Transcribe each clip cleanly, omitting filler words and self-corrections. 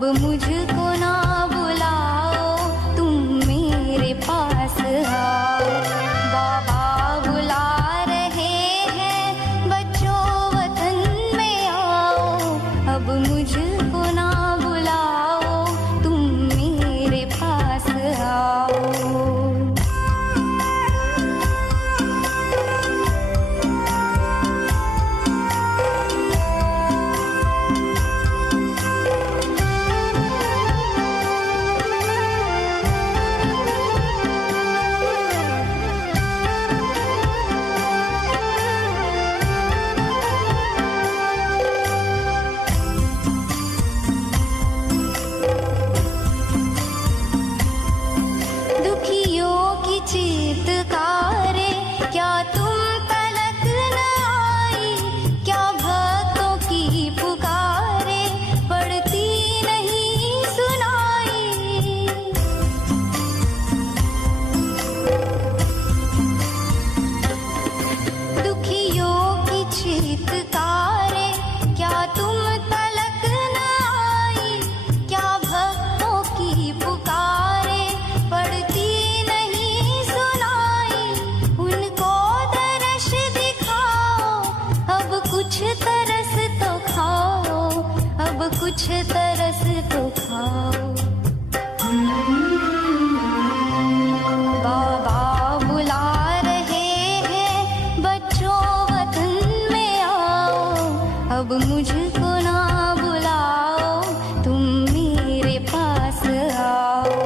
अब मुझको ना बुलाओ, तुम मेरे पास आओ। बाबा बुला रहे हैं, बच्चों वतन में आओ। अब मुझको ना बुलाओ, तुम मेरे पास आओ। दुखियों की चीत्कारें क्या तुम तलक न आई? क्या भक्तों की पुकारें पड़ती नहीं सुनाई? दुखियों की चीत्कारें क्या तुम तलक न आई? क्या भक्तों की पुकारें पड़ती नहीं सुनाई? उनको दर्श दिखाओ, अब कुछ तरस तो खाओ, अब कुछ तरस तो खाओ। बाबा बुला रहे हैं, बच्चों वतन में आओ। अब मुझको ना बुलाओ, तुम मेरे पास आओ।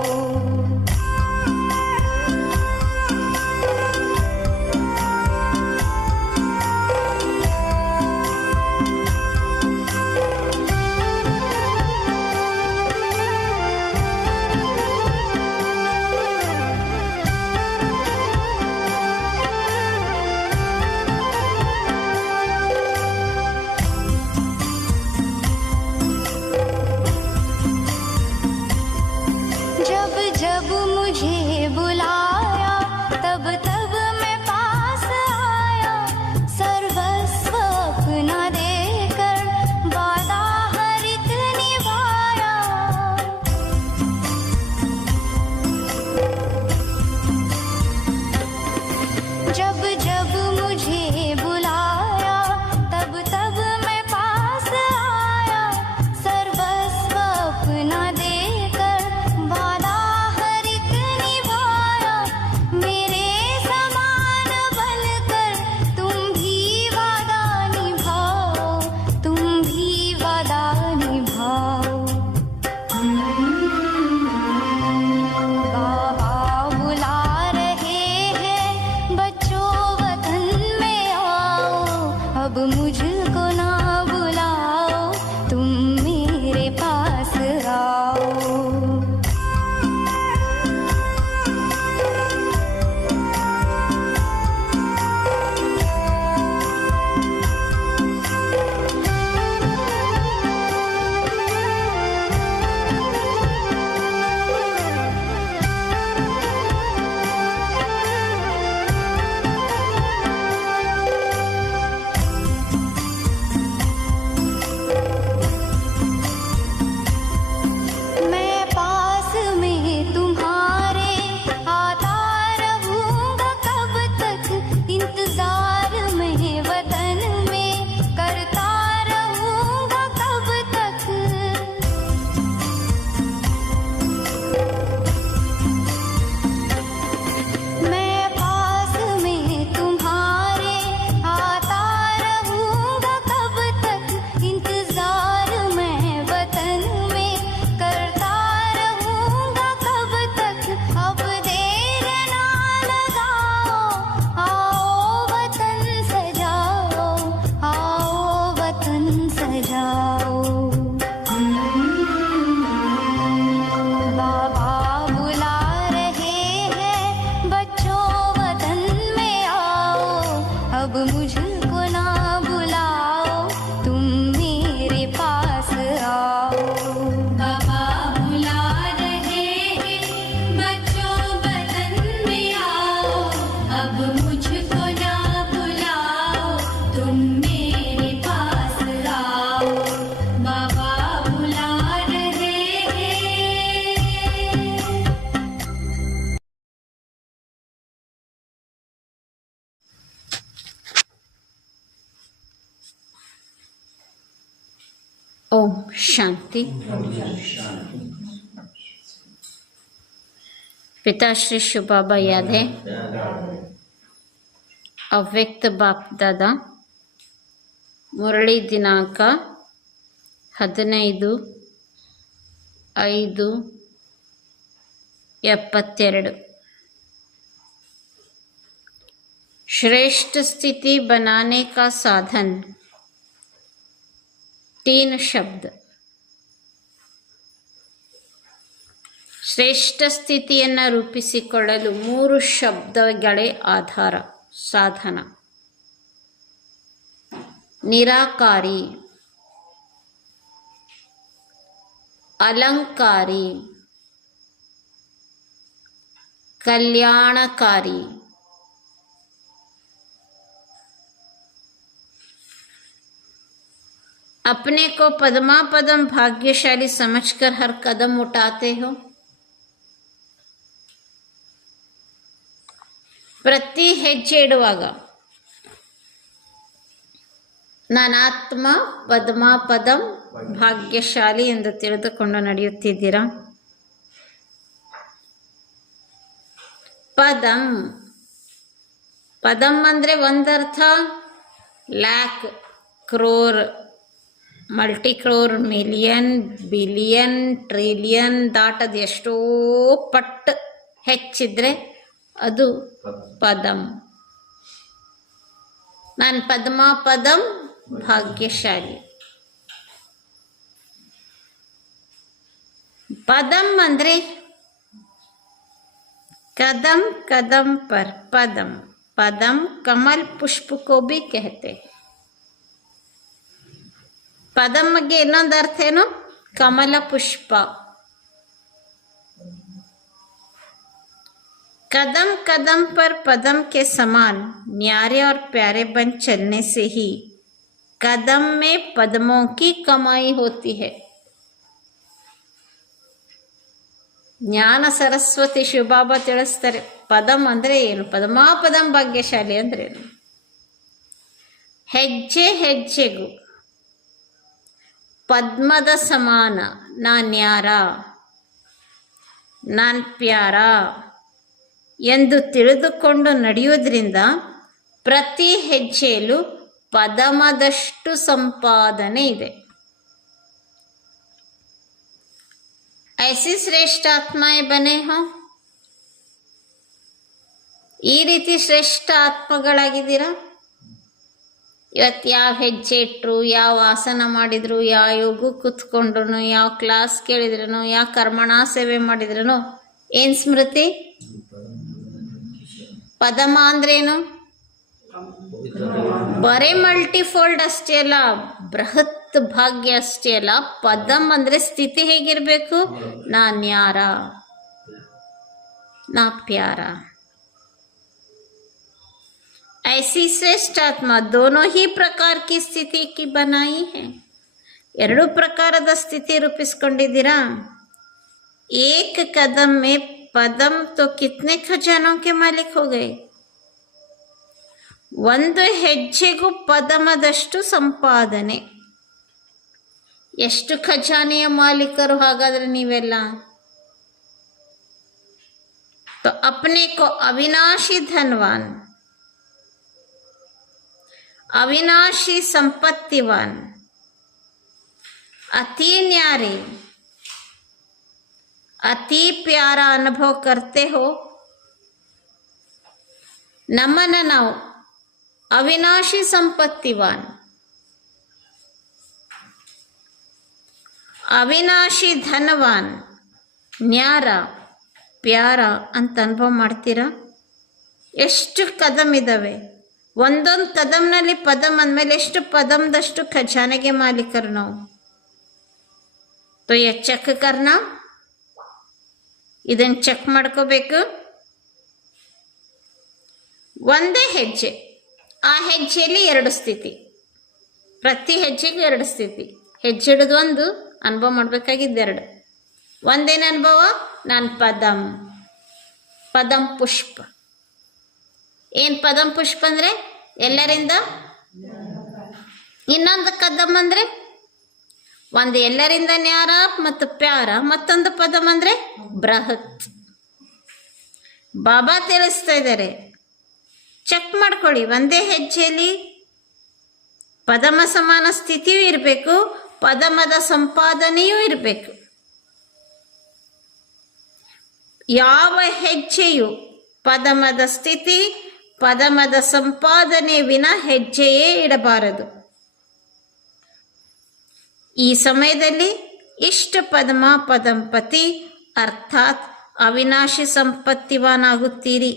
ओम शांति। पिताश्री शिव बाबा याद है, ಅವ್ಯಕ್ತ ಬಾಪ್ ದಾದಾ, ಮುರಳಿ ದಿನಾಂಕ 15/5/72। श्रेष्ठ स्थिति बनाने का साधन 3 शब्द। ಶ್ರೇಷ್ಠ ಸ್ಥಿತಿಯನ್ನು ರೂಪಿಸಿಕೊಳ್ಳಲು 3 ಶಬ್ದಗಳೇ ಆಧಾರ ಸಾಧನ. ನಿರಾಕಾರಿ, ಅಲಂಕಾರಿ, कल्याणकारी। अपने को पद्मा पदम भाग्यशाली समझकर हर कदम उठाते हो। ಪ್ರತಿ ಹೆಜ್ಜೆ ಇಡುವಾಗ ನಾನಾತ್ಮ ಪದ್ಮಾ ಪದಂ ಭಾಗ್ಯಶಾಲಿ ಎಂದು ತಿಳಿದುಕೊಂಡು ನಡೆಯುತ್ತಿದ್ದೀರಾ. ಪದಂ ಪದಂ ಅಂದರೆ ಒಂದರ್ಥ lakh, crore, multi crore, million, billion, trillion ದಾಟದ ಎಷ್ಟೋ ಪಟ್ಟು ಹೆಚ್ಚಿದ್ರೆ ಅದು ಪದಂ. ನಾನು ಪದ್ಮಾ ಪದಂ ಭಾಗ್ಯಶಾಲಿ. पदम अंद्रे कदम कदम पर पदम. पदम कमल पुष्प को भी कहते हैं. पदम गे ಇನ್ನೊಂದು ಅರ್ಥ ಏನು? ಕಮಲ ಪುಷ್ಪ. कदम कदम पर पदम के समान न्यारे और प्यारे बन चलने से ही कदम में पद्मों की कमाई होती है. ಜ್ಞಾನ ಸರಸ್ವತಿ ಶಿವಬಾಬಾ ತಿಳಿಸ್ತಾರೆ, ಪದಂ ಅಂದರೆ ಏನು, ಪದ್ಮಾ ಪದಂ ಭಾಗ್ಯಶಾಲಿ ಅಂದ್ರೆ ಏನು. ಹೆಜ್ಜೆ ಹೆಜ್ಜೆಗೂ ಪದ್ಮದ ಸಮಾನ ನಾನ್ಯಾರ, ನಾನ್ ಪ್ಯಾರ ಎಂದು ತಿಳಿದುಕೊಂಡು ನಡೆಯುವುದರಿಂದ ಪ್ರತಿ ಹೆಜ್ಜೆಯಲ್ಲೂ ಪದಮದಷ್ಟು ಸಂಪಾದನೆ ಇದೆ. ऐसी श्रेष्ठ आत्माएं बने हो. ಈ ರೀತಿ ಶ್ರೇಷ್ಠ ಆತ್ಮಗಳಾಗಿದ್ದೀರಾ. ಇವತ್ತು ಯಾವ ಹೆಜ್ಜೆ ಇಟ್ಟರು, ಯಾವ ಆಸನ ಮಾಡಿದ್ರು, ಯಾವ ಯೋಗ ಕೂತ್ಕೊಂಡ್ರು, ಯಾವ ಕ್ಲಾಸ್ ಕೇಳಿದ್ರೂ, ಯಾವ ಕರ್ಮಣ ಸೇವೆ ಮಾಡಿದ್ರೂ ಏನ್ ಸ್ಮೃತಿ? ಪದಮ ಅಂದ್ರೇನು? ಬರೇ ಮಲ್ಟಿಫೋಲ್ಡ್ ಅಷ್ಟೇ ಅಲ್ಲ, ಬೃಹತ್ ಭಾಗ್ಯ ಅಷ್ಟೇ ಅಲ್ಲ. ಪದಂ ಅಂದ್ರೆ ಸ್ಥಿತಿ ಹೇಗಿರ್ಬೇಕು? ನಾನ್ಯಾರ, ನಾ ಪ್ಯಾರ. ऐसी श्रेष्ठ आत्मा दोनों ही प्रकार की स्थिति की बनाई है. ಎರಡು ಪ್ರಕಾರದ ಸ್ಥಿತಿ ರೂಪಿಸ್ಕೊಂಡಿದ್ದೀರಾ. एक कदम में पदम तो कितने खजानों के मालिक हो गए. ಒಂದು ಹೆಜ್ಜೆಗೂ ಪದಮದಷ್ಟು ಸಂಪಾದನೆ. ಎಷ್ಟು ಖಜಾನೆಯ ಮಾಲೀಕರು ಹಾಗಾದ್ರೆ ನೀವೆಲ್ಲ. तो अपने को अविनाशी धनवान, अविनाशी संपत्तिवान, अति न्यारे, अति प्यारा अनुभव करते हो. ನಮ್ಮನ್ನ ನಾವು ಅವಿನಾಶಿ ಸಂಪತ್ತಿವಾನ್, ಅವಿನಾಶಿ ಧನವಾನ್, ನ್ಯಾರ, ಪ್ಯಾರ ಅಂತ ಅನುಭವ ಮಾಡ್ತೀರಾ. ಎಷ್ಟು ಕದಮ್ ಇದ್ದಾವೆ. ಒಂದೊಂದು ಕದಮ್ನಲ್ಲಿ ಪದಮ್ ಅಂದಮೇಲೆ ಎಷ್ಟು ಪದಮ್ದಷ್ಟು ಖಜಾನೆಗೆ ಮಾಲೀಕರು ನಾವು. ತೋ ಯ ಚೆಕ್ ಕರ್ನ, ಇದನ್ನು ಚೆಕ್ ಮಾಡ್ಕೋಬೇಕು. ಒಂದೇ ಹೆಜ್ಜೆ, ಆ ಹೆಜ್ಜೆಯಲ್ಲಿ 2 ಸ್ಥಿತಿ. ಪ್ರತಿ ಹೆಜ್ಜೆಗೂ 2 ಸ್ಥಿತಿ. ಹೆಜ್ಜೆ ಹಿಡಿದು ಒಂದು ಅನುಭವ ಮಾಡಬೇಕಾಗಿದ್ದು 2. ಒಂದೇನು ಅನುಭವ? ನಾನು ಪದಂ, ಪದಂ ಪುಷ್ಪ. ಏನು ಪದಂ ಪುಷ್ಪ ಅಂದರೆ ಎಲ್ಲರಿಂದ. ಇನ್ನೊಂದು ಕದಂ ಅಂದರೆ ಒಂದು ಎಲ್ಲರಿಂದ ನ್ಯಾರ ಮತ್ತು ಪ್ಯಾರ, ಮತ್ತೊಂದು ಪದಂ ಅಂದರೆ ಬೃಹತ್. ಬಾಬಾ ತಿಳಿಸ್ತಾ ಇದ್ದಾರೆ, ಚೆಕ್ ಮಾಡ್ಕೊಳ್ಳಿ. ಒಂದೇ ಹೆಜ್ಜೆಯಲ್ಲಿ ಪದಮ ಸಮಾನ ಸ್ಥಿತಿಯೂ ಇರಬೇಕು, ಪದಮದ ಸಂಪಾದನೆಯೂ ಇರಬೇಕು. ಯಾವ ಹೆಜ್ಜೆಯು ಪದಮದ ಸ್ಥಿತಿ, ಪದಮದ ಸಂಪಾದನೆ ವಿನ ಹೆಜ್ಜೆಯೇ ಇಡಬಾರದು. ಈ ಸಮಯದಲ್ಲಿ ಇಷ್ಟ ಪದಮ ಪದಂಪತಿ ಅರ್ಥಾತ್ ಅವಿನಾಶಿ ಸಂಪತ್ತಿವಾನಾಗುತ್ತೀರಿ.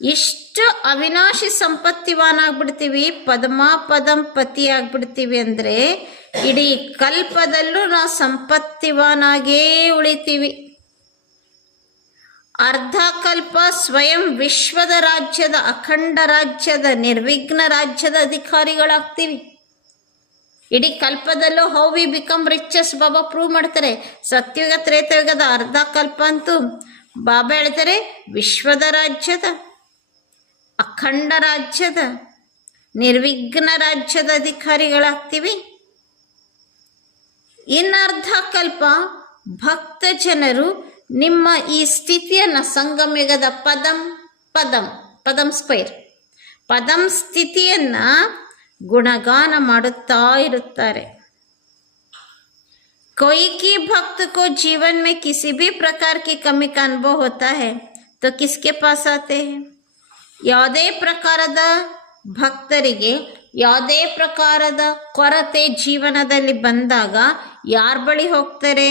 ಇಷ್ಟು ಅವಿನಾಶಿ ಸಂಪತ್ತಿವಾನಾಗ್ಬಿಡ್ತೀವಿ, ಪದಮ ಪದಂಪತಿ ಆಗ್ಬಿಡ್ತೀವಿ ಅಂದರೆ ಇಡೀ ಕಲ್ಪದಲ್ಲೂ ನಾವು ಸಂಪತ್ತಿವಾನಾಗೇ ಉಳಿತೀವಿ. ಅರ್ಧ ಕಲ್ಪ ಸ್ವಯಂ ವಿಶ್ವದ ರಾಜ್ಯದ, ಅಖಂಡ ರಾಜ್ಯದ, ನಿರ್ವಿಘ್ನ ರಾಜ್ಯದ ಅಧಿಕಾರಿಗಳಾಗ್ತೀವಿ. ಇಡೀ ಕಲ್ಪದಲ್ಲೂ how we become riches Baba prove ಮಾಡ್ತಾರೆ. ಸತ್ಯುಗ ತ್ರೇತಯುಗದ ಅರ್ಧ ಕಲ್ಪ ಅಂತೂ ಬಾಬಾ ಹೇಳ್ತಾರೆ ವಿಶ್ವದ ರಾಜ್ಯದ, ಅಖಂಡ ರಾಜ್ಯದ, ನಿರ್ವಿಘ್ನ ರಾಜ್ಯದ ಅಧಿಕಾರಿಗಳಾಗ್ತೀವಿ. ಇನ್ನರ್ಧ ಕಲ್ಪ ಭಕ್ತ ಜನರು ನಿಮ್ಮ ಈ ಸ್ಥಿತಿಯನ್ನು ಸಂಗಮಯುಗದ ಪದಂ ಸ್ಕ್ವೇರ್ ಪದಂ ಸ್ಥಿತಿಯನ್ನು ಗುಣಗಾನ ಮಾಡುತ್ತಾ ಇರುತ್ತಾರೆ. कोई की भक्त को जीवन में किसी भी प्रकार की कमी का अनुभव होता है तो किसके पास आते हैं? ಯಾವುದೇ ಪ್ರಕಾರದ ಭಕ್ತರಿಗೆ ಯಾವುದೇ ಪ್ರಕಾರದ ಕೊರತೆ ಜೀವನದಲ್ಲಿ ಬಂದಾಗ ಯಾರ ಬಳಿ ಹೋಗ್ತಾರೆ?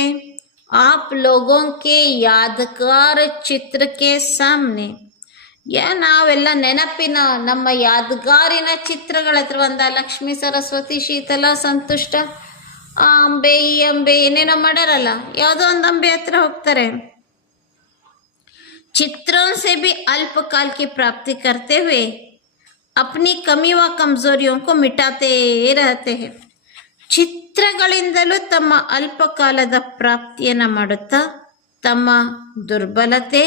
ಆಪ್ ಲೋಗೋಂ ಕೆ ಯಾದಗಾರ್ ಚಿತ್ರ ಕೆ ಸಾಮ್ನೆ. ನಾವೆಲ್ಲ ನೆನಪಿನ ನಮ್ಮ ಯಾದಗಾರಿನ ಚಿತ್ರಗಳ ಹತ್ರ ಒಂದ ಲಕ್ಷ್ಮೀ ಸರಸ್ವತಿ ಶೀತಲ ಸಂತುಷ್ಟ ಆ ಅಂಬೆ ಈ ಅಂಬೆ ಏನೇನೋ ಮಾಡ್ಯಾರಲ್ಲ, ಯಾವುದೋ ಒಂದು ಅಂಬೆ ಹತ್ರ ಹೋಗ್ತಾರೆ. चित्रों से भी अल्पकाल की प्राप्ति करते हुए अपनी कमी व कमजोरियों को मिटाते रहते हैं. ಚಿತ್ರಗಳಿಂದಲೂ ತಮ್ಮ ಅಲ್ಪಕಾಲದ ಪ್ರಾಪ್ತಿಯನ್ನು ಮಾಡುತ್ತಾ ತಮ್ಮ ದುರ್ಬಲತೆ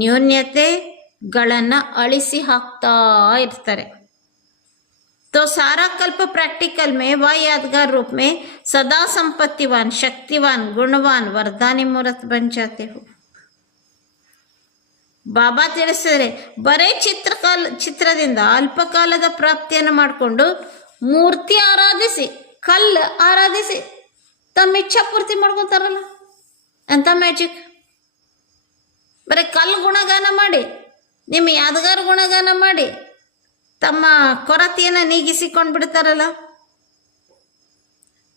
ನ್ಯೂನ್ಯತೆಗಳನ್ನು ಅಳಿಸಿ ಹಾಕ್ತಾ ಇರ್ತಾರೆ. तो सारा कल्प प्रैक्टिकल में व यादगार रूप में सदा संपत्तिवान, शक्तिवान, गुणवान, वरदानी मूर्त बन जाते हो. ಬಾಬಾ ತಿಳಿಸಿದರೆ ಬರೇ ಚಿತ್ರದಿಂದ ಅಲ್ಪಕಾಲದ ಪ್ರಾಪ್ತಿಯನ್ನು ಮಾಡಿಕೊಂಡು ಮೂರ್ತಿ ಆರಾಧಿಸಿ, ಕಲ್ಲು ಆರಾಧಿಸಿ ತಮ್ಮ ಇಚ್ಛಾ ಪೂರ್ತಿ ಮಾಡ್ಕೊತಾರಲ್ಲ, ಎಂಥ ಮ್ಯಾಜಿಕ್. ಬರೀ ಕಲ್ಲು ಗುಣಗಾನ ಮಾಡಿ, ನಿಮ್ಮ ಯಾದಗಾರ ಗುಣಗಾನ ಮಾಡಿ ತಮ್ಮ ಕೊರತೆಯನ್ನು ನೀಗಿಸಿಕೊಂಡು ಬಿಡ್ತಾರಲ್ಲ.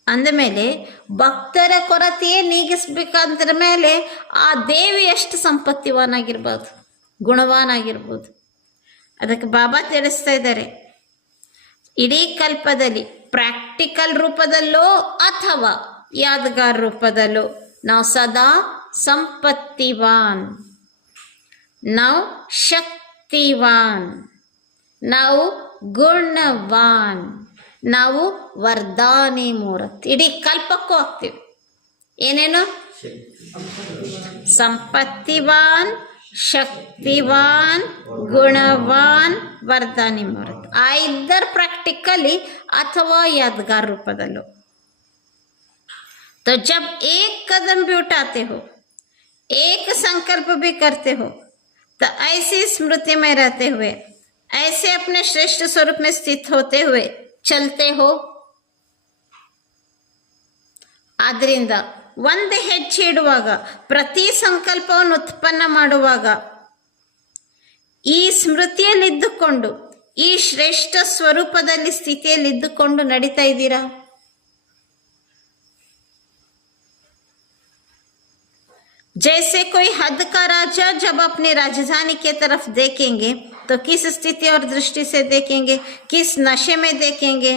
ಅಂದಮೇಲೆ ಭಕ್ತರ ಕೊರತೆಯೇ ನೀಗಿಸ್ಬೇಕಂದ್ರ ಮೇಲೆ ಆ ದೇವಿ ಎಷ್ಟು ಸಂಪತ್ತಿವಾನಾಗಿರ್ಬೋದು, ಗುಣವಾನಾಗಿರ್ಬೋದು. ಅದಕ್ಕೆ ಬಾಬಾ ತಿಳಿಸ್ತಾ ಇದ್ದಾರೆ, ಇಡೀ ಕಲ್ಪದಲ್ಲಿ ಪ್ರಾಕ್ಟಿಕಲ್ ರೂಪದಲ್ಲೋ ಅಥವಾ ಯಾದಗಾರ ರೂಪದಲ್ಲೋ ನಾವು ಸದಾ ಸಂಪತ್ತಿವಾನ್, ನಾವು ಶಕ್ತಿವಾನ್, ನಾವು ಗುಣವಾನ್, ನಾವು ವರದಾನಿ ಮೂರ್ತಿ. ಇಡೀ ಕಲ್ಪಕ್ಕೂ ಆಗ್ತೀವಿ. ಏನೇನು? ಸಂಪತ್ತಿವಾನ್, ಶಕ್ತಿವಾನ್, ಗುಣವಾನ್, ವರದಾನಿ ಮೂರ್ತಿ. ಐದರ್ ಪ್ರಾಕ್ಟಿಕಲಿ ಅಥವಾ यादगार ರೂಪದಲ್ಲೂ. तो जब एक कदम भी उठाते हो, एक संकल्प भी करते हो, तो ऐसी स्मृति में रहते हुए, ऐसे अपने श्रेष्ठ स्वरूप में स्थित होते हुए ಚಲ್ತೆ ಹೋ. ಆದ್ರಿಂದ ಒಂದು ಹೆಜ್ಜೆ ಇಡುವಾಗ, ಪ್ರತಿ ಸಂಕಲ್ಪವನ್ನು ಉತ್ಪನ್ನ ಮಾಡುವಾಗ ಈ ಸ್ಮೃತಿಯಲ್ಲಿದ್ದುಕೊಂಡು, ಈ ಶ್ರೇಷ್ಠ ಸ್ವರೂಪದಲ್ಲಿ ಸ್ಥಿತಿಯಲ್ಲಿದ್ದುಕೊಂಡು ನಡೀತಾ ಇದ್ದೀರಾ? जैसे कोई हद का राजा जब अपनी राजधानी के तरफ देखेंगे तो किस स्थिति और दृष्टि से देखेंगे, किस नशे में देखेंगे?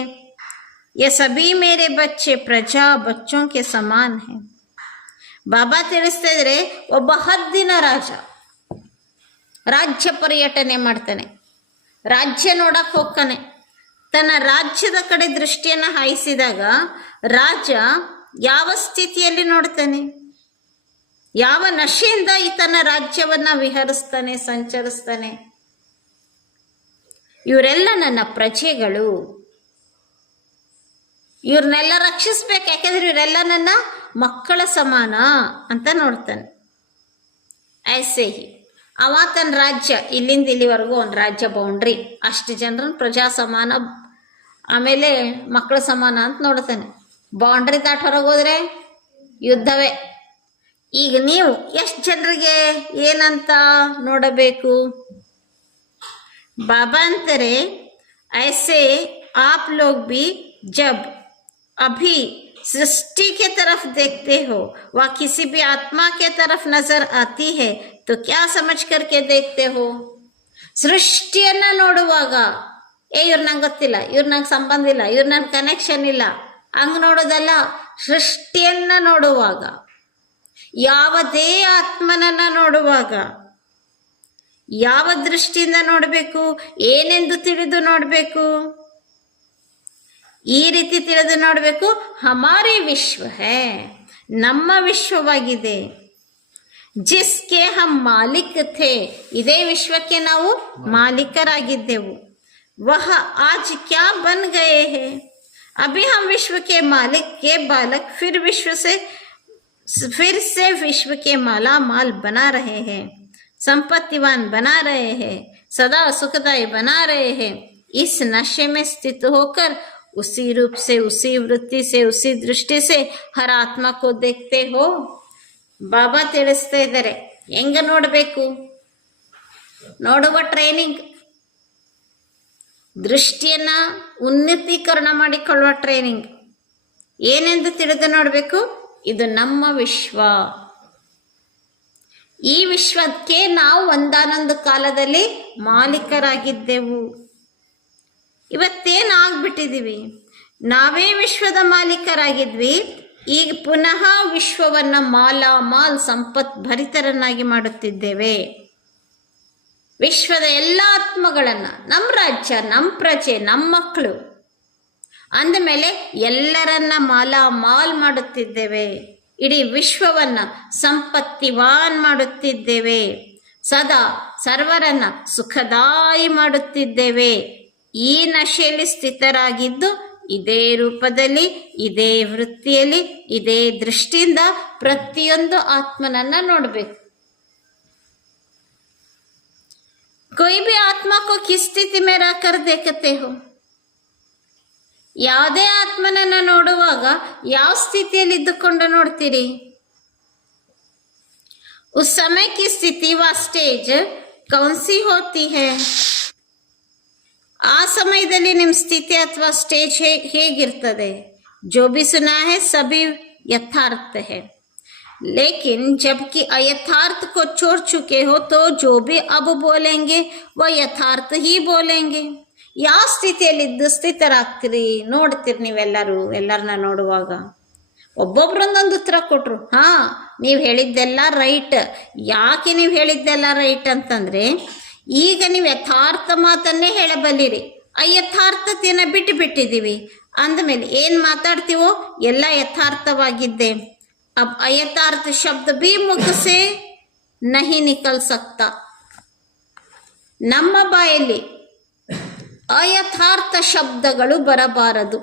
ये सभी मेरे बच्चे प्रजा बच्चों के समान हैं. ಬಾಬಾ ತಿಳಿಸ್ತಾ ಇದ್ರೆ, ಒಬ್ಬ ಹದ್ದಿನ ರಾಜ ರಾಜ್ಯ ಪರ್ಯಟನೆ ಮಾಡ್ತಾನೆ, ರಾಜ್ಯ ನೋಡಕ್ಕೆ ಹೋಗ್ತಾನೆ. ತನ್ನ ರಾಜ್ಯದ ಕಡೆ ದೃಷ್ಟಿಯನ್ನು ಹಾಯಿಸಿದಾಗ ರಾಜ ಯಾವ ಸ್ಥಿತಿಯಲ್ಲಿ ನೋಡ್ತಾನೆ? ಯಾವ ನಶೆಯಿಂದ ಈ ತನ್ನ ರಾಜ್ಯವನ್ನ ವಿಹರಿಸ್ತಾನೆ, ಸಂಚರಿಸ್ತಾನೆ? ಇವರೆಲ್ಲ ನನ್ನ ಪ್ರಜೆಗಳು, ಇವ್ರನ್ನೆಲ್ಲ ರಕ್ಷಿಸ್ಬೇಕು, ಯಾಕೆಂದ್ರೆ ಇವರೆಲ್ಲ ನನ್ನ ಮಕ್ಕಳ ಸಮಾನ ಅಂತ ನೋಡ್ತಾನೆ. ಐಸೆ ಹಿ ಅವ ತನ್ನ ರಾಜ್ಯ ಇಲ್ಲಿಂದ ಇಲ್ಲಿವರೆಗೂ ಒಂದು ರಾಜ್ಯ ಬೌಂಡ್ರಿ, ಅಷ್ಟು ಜನರನ್ನ ಪ್ರಜಾ ಸಮಾನ ಆಮೇಲೆ ಮಕ್ಕಳ ಸಮಾನ ಅಂತ ನೋಡ್ತಾನೆ. ಬೌಂಡ್ರಿ ದಾಟ್ ಹೊರಗೆ ಹೋದ್ರೆ ಯುದ್ಧವೇ. ಈಗ ನೀವು ಎಷ್ಟು ಜನರಿಗೆ ಏನಂತ ನೋಡಬೇಕು? ಬಾಬಾ ಅಂತಾರೆ, ऐसे आप लोग भी जब अभी सृष्टि के तरफ देखते हो वह किसी भी आत्मा के तरफ नजर आती है तो क्या समझ करके देखते हो? ಸೃಷ್ಟಿಯನ್ನ ನೋಡುವಾಗ ಇವ್ರು ನಂಗೆ ಗೊತ್ತಿಲ್ಲ, ಇವ್ರು ನಂಗೆ ಸಂಬಂಧ ಇಲ್ಲ, ಇವ್ರು ನನ್ನ ಕನೆಕ್ಷನ್ ಇಲ್ಲ, ಹಂಗೆ ನೋಡೋದಲ್ಲ. ಸೃಷ್ಟಿಯನ್ನ ನೋಡುವಾಗ, ಯಾವುದೇ ಆತ್ಮನನ್ನ ನೋಡುವಾಗ ಯಾವ ದೃಷ್ಟಿಯಿಂದ ನೋಡಬೇಕು, ಏನೆಂದು ತಿಳಿದು ನೋಡಬೇಕು? ಈ ರೀತಿ ತಿಳಿದು ನೋಡಬೇಕು. ಹಮಾರಿ ವಿಶ್ವ ಹೇ, ನಮ್ಮ ವಿಶ್ವವಾಗಿದೆ. ಜಿಸ್ಕೆ ಹಮ್ ಮಾಲಿಕ್ ಥೇ, ಇದೇ ವಿಶ್ವಕ್ಕೆ ನಾವು ಮಾಲೀಕರಾಗಿದ್ದೆವು. ವಹ ಆಜ್ ಕ್ಯಾ ಬನ್ ಗಯೇ ಹೇ, ಅಭಿ ಹಮ್ ವಿಶ್ವ ಕೆ ಮಾಲಿಕ್ ಕೆ ಬಾಲಕ್ फिर से विश्व के माला माल बना रहे हैं, संपत्तिवान बना रहे हैं, सदा सुखदायी बना रहे हैं. इस नशे में स्थित होकर उसी रूप से, उसी वृत्ति से, उसी दृष्टि से हर आत्मा को देखते हो. ಬಾಬಾ ತಿಳಿಸ್ತಾ ಇದ್ದಾರೆ ಹೆಂಗ ನೋಡಬೇಕು, ನೋಡುವ ಟ್ರೈನಿಂಗ್, ದೃಷ್ಟಿಯನ್ನ ಉನ್ನತೀಕರಣ ಮಾಡಿಕೊಳ್ಳುವ ಟ್ರೈನಿಂಗ್. ಏನೆಂದು ತಿಳಿದು ನೋಡಬೇಕು? ಇದು ನಮ್ಮ ವಿಶ್ವ. ಈ ವಿಶ್ವಕ್ಕೆ ನಾವು ಒಂದಾನೊಂದು ಕಾಲದಲ್ಲಿ ಮಾಲೀಕರಾಗಿದ್ದೆವು. ಇವತ್ತೇನಾಗ್ಬಿಟ್ಟಿದೀವಿ? ನಾವೇ ವಿಶ್ವದ ಮಾಲೀಕರಾಗಿದ್ವಿ, ಈಗ ಪುನಃ ವಿಶ್ವವನ್ನ ಮಾಲ್ ಸಂಪತ್ ಭರಿತರನ್ನಾಗಿ ಮಾಡುತ್ತಿದ್ದೇವೆ. ವಿಶ್ವದ ಎಲ್ಲ ಆತ್ಮಗಳನ್ನ, ನಮ್ಮ ರಾಜ್ಯ, ನಮ್ಮ ಪ್ರಜೆ, ನಮ್ಮ ಮಕ್ಕಳು ಅಂದಮೇಲೆ ಎಲ್ಲರನ್ನ ಮಾಲ್ ಮಾಡುತ್ತಿದ್ದೇವೆ. ಇಡೀ ವಿಶ್ವವನ್ನ ಸಂಪತ್ತಿವಾನ್ ಮಾಡುತ್ತಿದ್ದೇವೆ. ಸದಾ ಸರ್ವರನ್ನ ಸುಖದಾಯಿ ಮಾಡುತ್ತಿದ್ದೇವೆ. ಈ ನಶೆಯಲ್ಲಿ ಸ್ಥಿತರಾಗಿದ್ದು ಇದೇ ರೂಪದಲ್ಲಿ, ಇದೇ ವೃತ್ತಿಯಲ್ಲಿ, ಇದೇ ದೃಷ್ಟಿಯಿಂದ ಪ್ರತಿಯೊಂದು ಆತ್ಮನನ್ನ ನೋಡಬೇಕು. कोई भी आत्मा को किस स्थिति में रहकर देखते हो? ಯಾವುದೇ ಆತ್ಮನನ್ನ ನೋಡುವಾಗ ಯಾವ ಸ್ಥಿತಿಯಲ್ಲಿ ಇದ್ದುಕೊಂಡು ನೋಡ್ತೀರಿ? उस समय की स्थिति व स्टेज कौन सी होती है? ಆ ಸಮಯದಲ್ಲಿ ನಿಮ್ಮ ಸ್ಥಿತಿ ಅಥವಾ ಸ್ಟೇಜ್ ಹೇಗಿರ್ತದೆ? जो भी सुना है सभी यथार्थ है, लेकिन जबकि अयथार्थ को छोड़ चुके हो तो जो भी अब बोलेंगे वह यथार्थ ही बोलेंगे. ಯಾವ ಸ್ಥಿತಿಯಲ್ಲಿದ್ದು ಸ್ಥಿತರಾಗ್ತೀರಿ? ನೋಡ್ತೀರಿ ಎಲ್ಲರನ್ನ ನೋಡುವಾಗ ಒಬ್ಬೊಬ್ರೊಂದೊಂದು ಉತ್ತರ ಕೊಟ್ರು. ನೀವು ಹೇಳಿದ್ದೆಲ್ಲ ರೈಟ್. ಯಾಕೆ ನೀವು ಹೇಳಿದ್ದೆಲ್ಲ ರೈಟ್ ಅಂತಂದ್ರೆ, ಈಗ ನೀವು ಯಥಾರ್ಥ ಮಾತನ್ನೇ ಹೇಳಬಲ್ಲಿರಿ, ಅಯಥಾರ್ಥತೆಯನ್ನು ಬಿಟ್ಟಿದ್ದೀವಿ ಅಂದಮೇಲೆ ಏನು ಮಾತಾಡ್ತೀವೋ ಎಲ್ಲ ಯಥಾರ್ಥವಾಗಿದ್ದೆ. अब अयथार्थ शब्द भी मुख से नहीं निकल सकता. ನಮ್ಮ ಬಾಯಲ್ಲಿ ಅಯಥಾರ್ಥ ಶಬ್ದಗಳು ಬರಬಾರದು.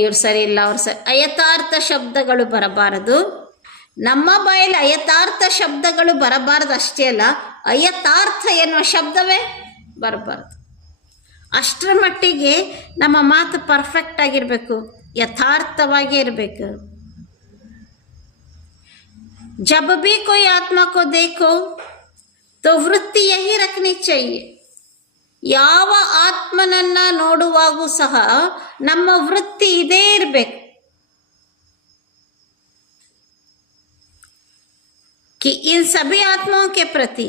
ಇವ್ರು ಸರಿ ಇಲ್ಲ, ಅವ್ರು ಸರಿ, ಅಯಥಾರ್ಥ ಶಬ್ದಗಳು ಬರಬಾರದು. ನಮ್ಮ ಬಾಯಲ್ಲಿ ಅಯಥಾರ್ಥ ಶಬ್ದಗಳು ಬರಬಾರದು. ಅಷ್ಟೇ ಅಲ್ಲ, ಅಯಥಾರ್ಥ ಎನ್ನುವ ಶಬ್ದವೇ ಬರಬಾರದು. ಅಷ್ಟರ ಮಟ್ಟಿಗೆ ನಮ್ಮ ಮಾತು ಪರ್ಫೆಕ್ಟ್ ಆಗಿರಬೇಕು, ಯಥಾರ್ಥವಾಗಿ ಇರಬೇಕು. जब भी कोई आत्मा को देखो तो वृत्ति यही रखनी चाहिए. ಯಾವ ಆತ್ಮನನ್ನ ನೋಡುವಾಗೂ ಸಹ ನಮ್ಮ ವೃತ್ತಿ ಇದೇ ಇರಬೇಕು. कि इन सभी आत्माओं के प्रति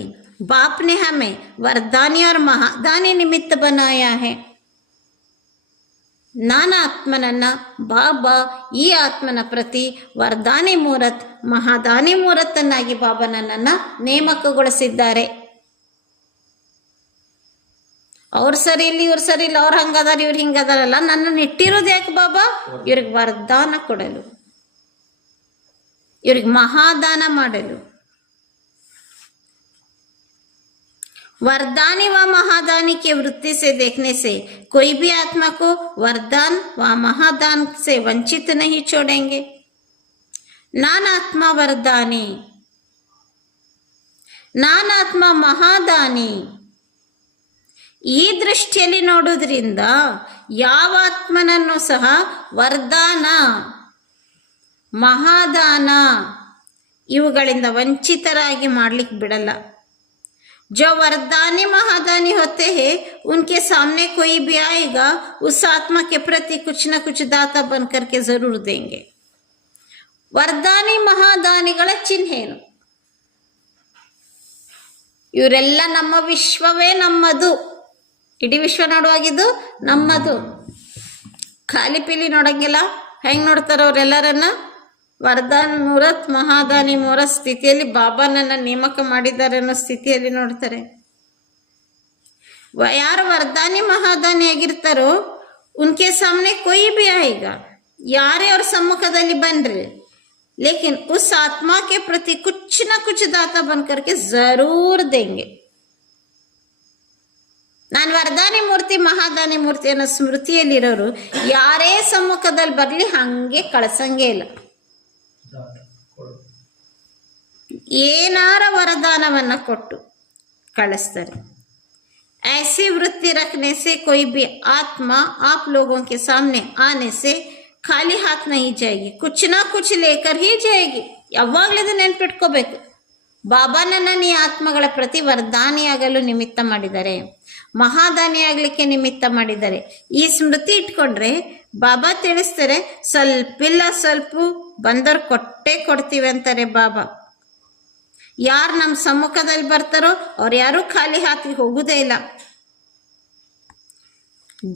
बाप ने हमें वरदानी और महादानी निमित्त बनाया है. ನಾನ ಆತ್ಮನನ್ನ ಬಾಬಾ ಈ ಆತ್ಮನ ಪ್ರತಿ ವರದಾನಿ ಮೂರತ್, ಮಹಾದಾನಿ ಮೂರತ್ತನ್ನಾಗಿ ಬಾಬಾ ನನ್ನನ್ನು ನೇಮಕಗೊಳಿಸಿದ್ದಾರೆ. ಅವ್ರು ಸರಿ ಇಲ್ಲ, ಇವ್ರು ಸರಿ ಇಲ್ಲ, ಅವ್ರು ಹಂಗದಾರ, ಇವ್ರು ಹಿಂಗದಾರಲ್ಲ, ನನ್ನನ್ನು ಇಟ್ಟಿರೋದು ಯಾಕೆ ಬಾಬಾ? ಇವ್ರಿಗೆ ವರದಾನ ಕೊಡಲು, ಇವ್ರಿಗೆ ಮಹಾದಾನ ಮಾಡಲು. वरदानी व महादानी की वृत्ति से देखने से कोई भी आत्मा को वरदान व महादान से वंचित नहीं छोड़ेंगे. नानात्मा वरदानी, ನಾನಾತ್ಮ ಮಹಾದಾನಿ. ಈ ದೃಷ್ಟಿಯಲ್ಲಿ ನೋಡುವುದರಿಂದ ಯಾವ ಆತ್ಮನನ್ನು ಸಹ ವರದಾನ, ಮಹಾದಾನ ಇವುಗಳಿಂದ ವಂಚಿತರಾಗಿ ಮಾಡ್ಲಿಕ್ಕೆ ಬಿಡಲ್ಲ. जो वरदानी महादानी होते हैं उनके सामने कोई भी आएगा उस आत्मा के प्रति कुछ न कुछ दाता बन करके जरूर देंगे. ವರದಾನಿ ಮಹಾದಾನಿಗಳ ಚಿಹ್ನೆ ಏನು? ಇವರೆಲ್ಲ ನಮ್ಮ ವಿಶ್ವವೇ ನಮ್ಮದು. ಇಡೀ ವಿಶ್ವ ನೋಡುವಾಗಿದ್ದು ನಮ್ಮದು. ಖಾಲಿ ಪೀಲಿ ನೋಡಂಗಿಲ್ಲ. ಹೆಂಗೆ ನೋಡ್ತಾರೆ ಅವರೆಲ್ಲರನ್ನ? ವರದಾನ್ ಮೂರತ್ ಮಹಾದಾನಿ ಮೂರ ಸ್ಥಿತಿಯಲ್ಲಿ ಬಾಬಾನನ್ನ ನೇಮಕ ಮಾಡಿದ್ದಾರೆ ಅನ್ನೋ ಸ್ಥಿತಿಯಲ್ಲಿ ನೋಡ್ತಾರೆ. ಯಾರು ವರದಾನಿ ಮಹಾದಾನಿ ಆಗಿರ್ತಾರೋ ಉನ್ಕೆ ಸಾಮನೆ ಕೊಯ್ ಬಿ ಆएಗ, ಯಾರೇ ಅವ್ರ ಸಮ್ಮುಖದಲ್ಲಿ ಬನ್ರಿ, लेकिन उस आत्मा के प्रति कुछ न कुछ दाता बन करके जरूर देंगे. ನಾನು ವರದಾನಿ ಮೂರ್ತಿ ಮಹಾದಾನಿ ಮೂರ್ತಿ ಅನ್ನೋ ಸ್ಮೃತಿಯಲ್ಲಿರೋರು ಯಾರೇ ಸಮ್ಮುಖದಲ್ಲಿ ಬರಲಿ ಹಂಗೆ ಕಳ್ಸಂಗೇ ಇಲ್ಲ. ಏನಾರ ವರದಾನವನ್ನ ಕೊಟ್ಟು ಕಳಿಸ್ತಾರೆ. ऐसी वृत्ति रखने से कोई भी आत्मा आप लोगों के सामने आने से ಖಾಲಿ ಹಾತ್ ನಹಿ ಜಾಯೇಗಿ, ಕುछ ನಾ ಕುछ ಲೇಕರ್ ಹಿ ಜಾಯೇಗಿ. ಯಾವಾಗಲೂ ನೆನ್ಪಿಟ್ಕೋಬೇಕು, ಬಾಬಾ ನನ್ನನ್ನು ಈ ಆತ್ಮಗಳ ಪ್ರತಿ ವರದಾನಿಯಾಗಲು ನಿಮಿತ್ತ ಮಾಡಿದ್ದಾರೆ, ಮಹಾದಾನಿ ಆಗ್ಲಿಕ್ಕೆ ನಿಮಿತ್ತ ಮಾಡಿದ್ದಾರೆ. ಈ ಸ್ಮೃತಿ ಇಟ್ಕೊಂಡ್ರೆ ಬಾಬಾ ತಿಳಿಸ್ತಾರೆ, ಸ್ವಲ್ಪಿಲ್ಲ ಸ್ವಲ್ಪ ಬಂದವ್ರು ಕೊಟ್ಟೇ ಕೊಡ್ತೀವಿ ಅಂತಾರೆ ಬಾಬಾ. ಯಾರು ನಮ್ಮ ಸಮ್ಮುಖದಲ್ಲಿ ಬರ್ತಾರೋ ಅವ್ರು ಯಾರೂ ಖಾಲಿ ಹಾಕಿ ಹೋಗುವುದೇ ಇಲ್ಲ.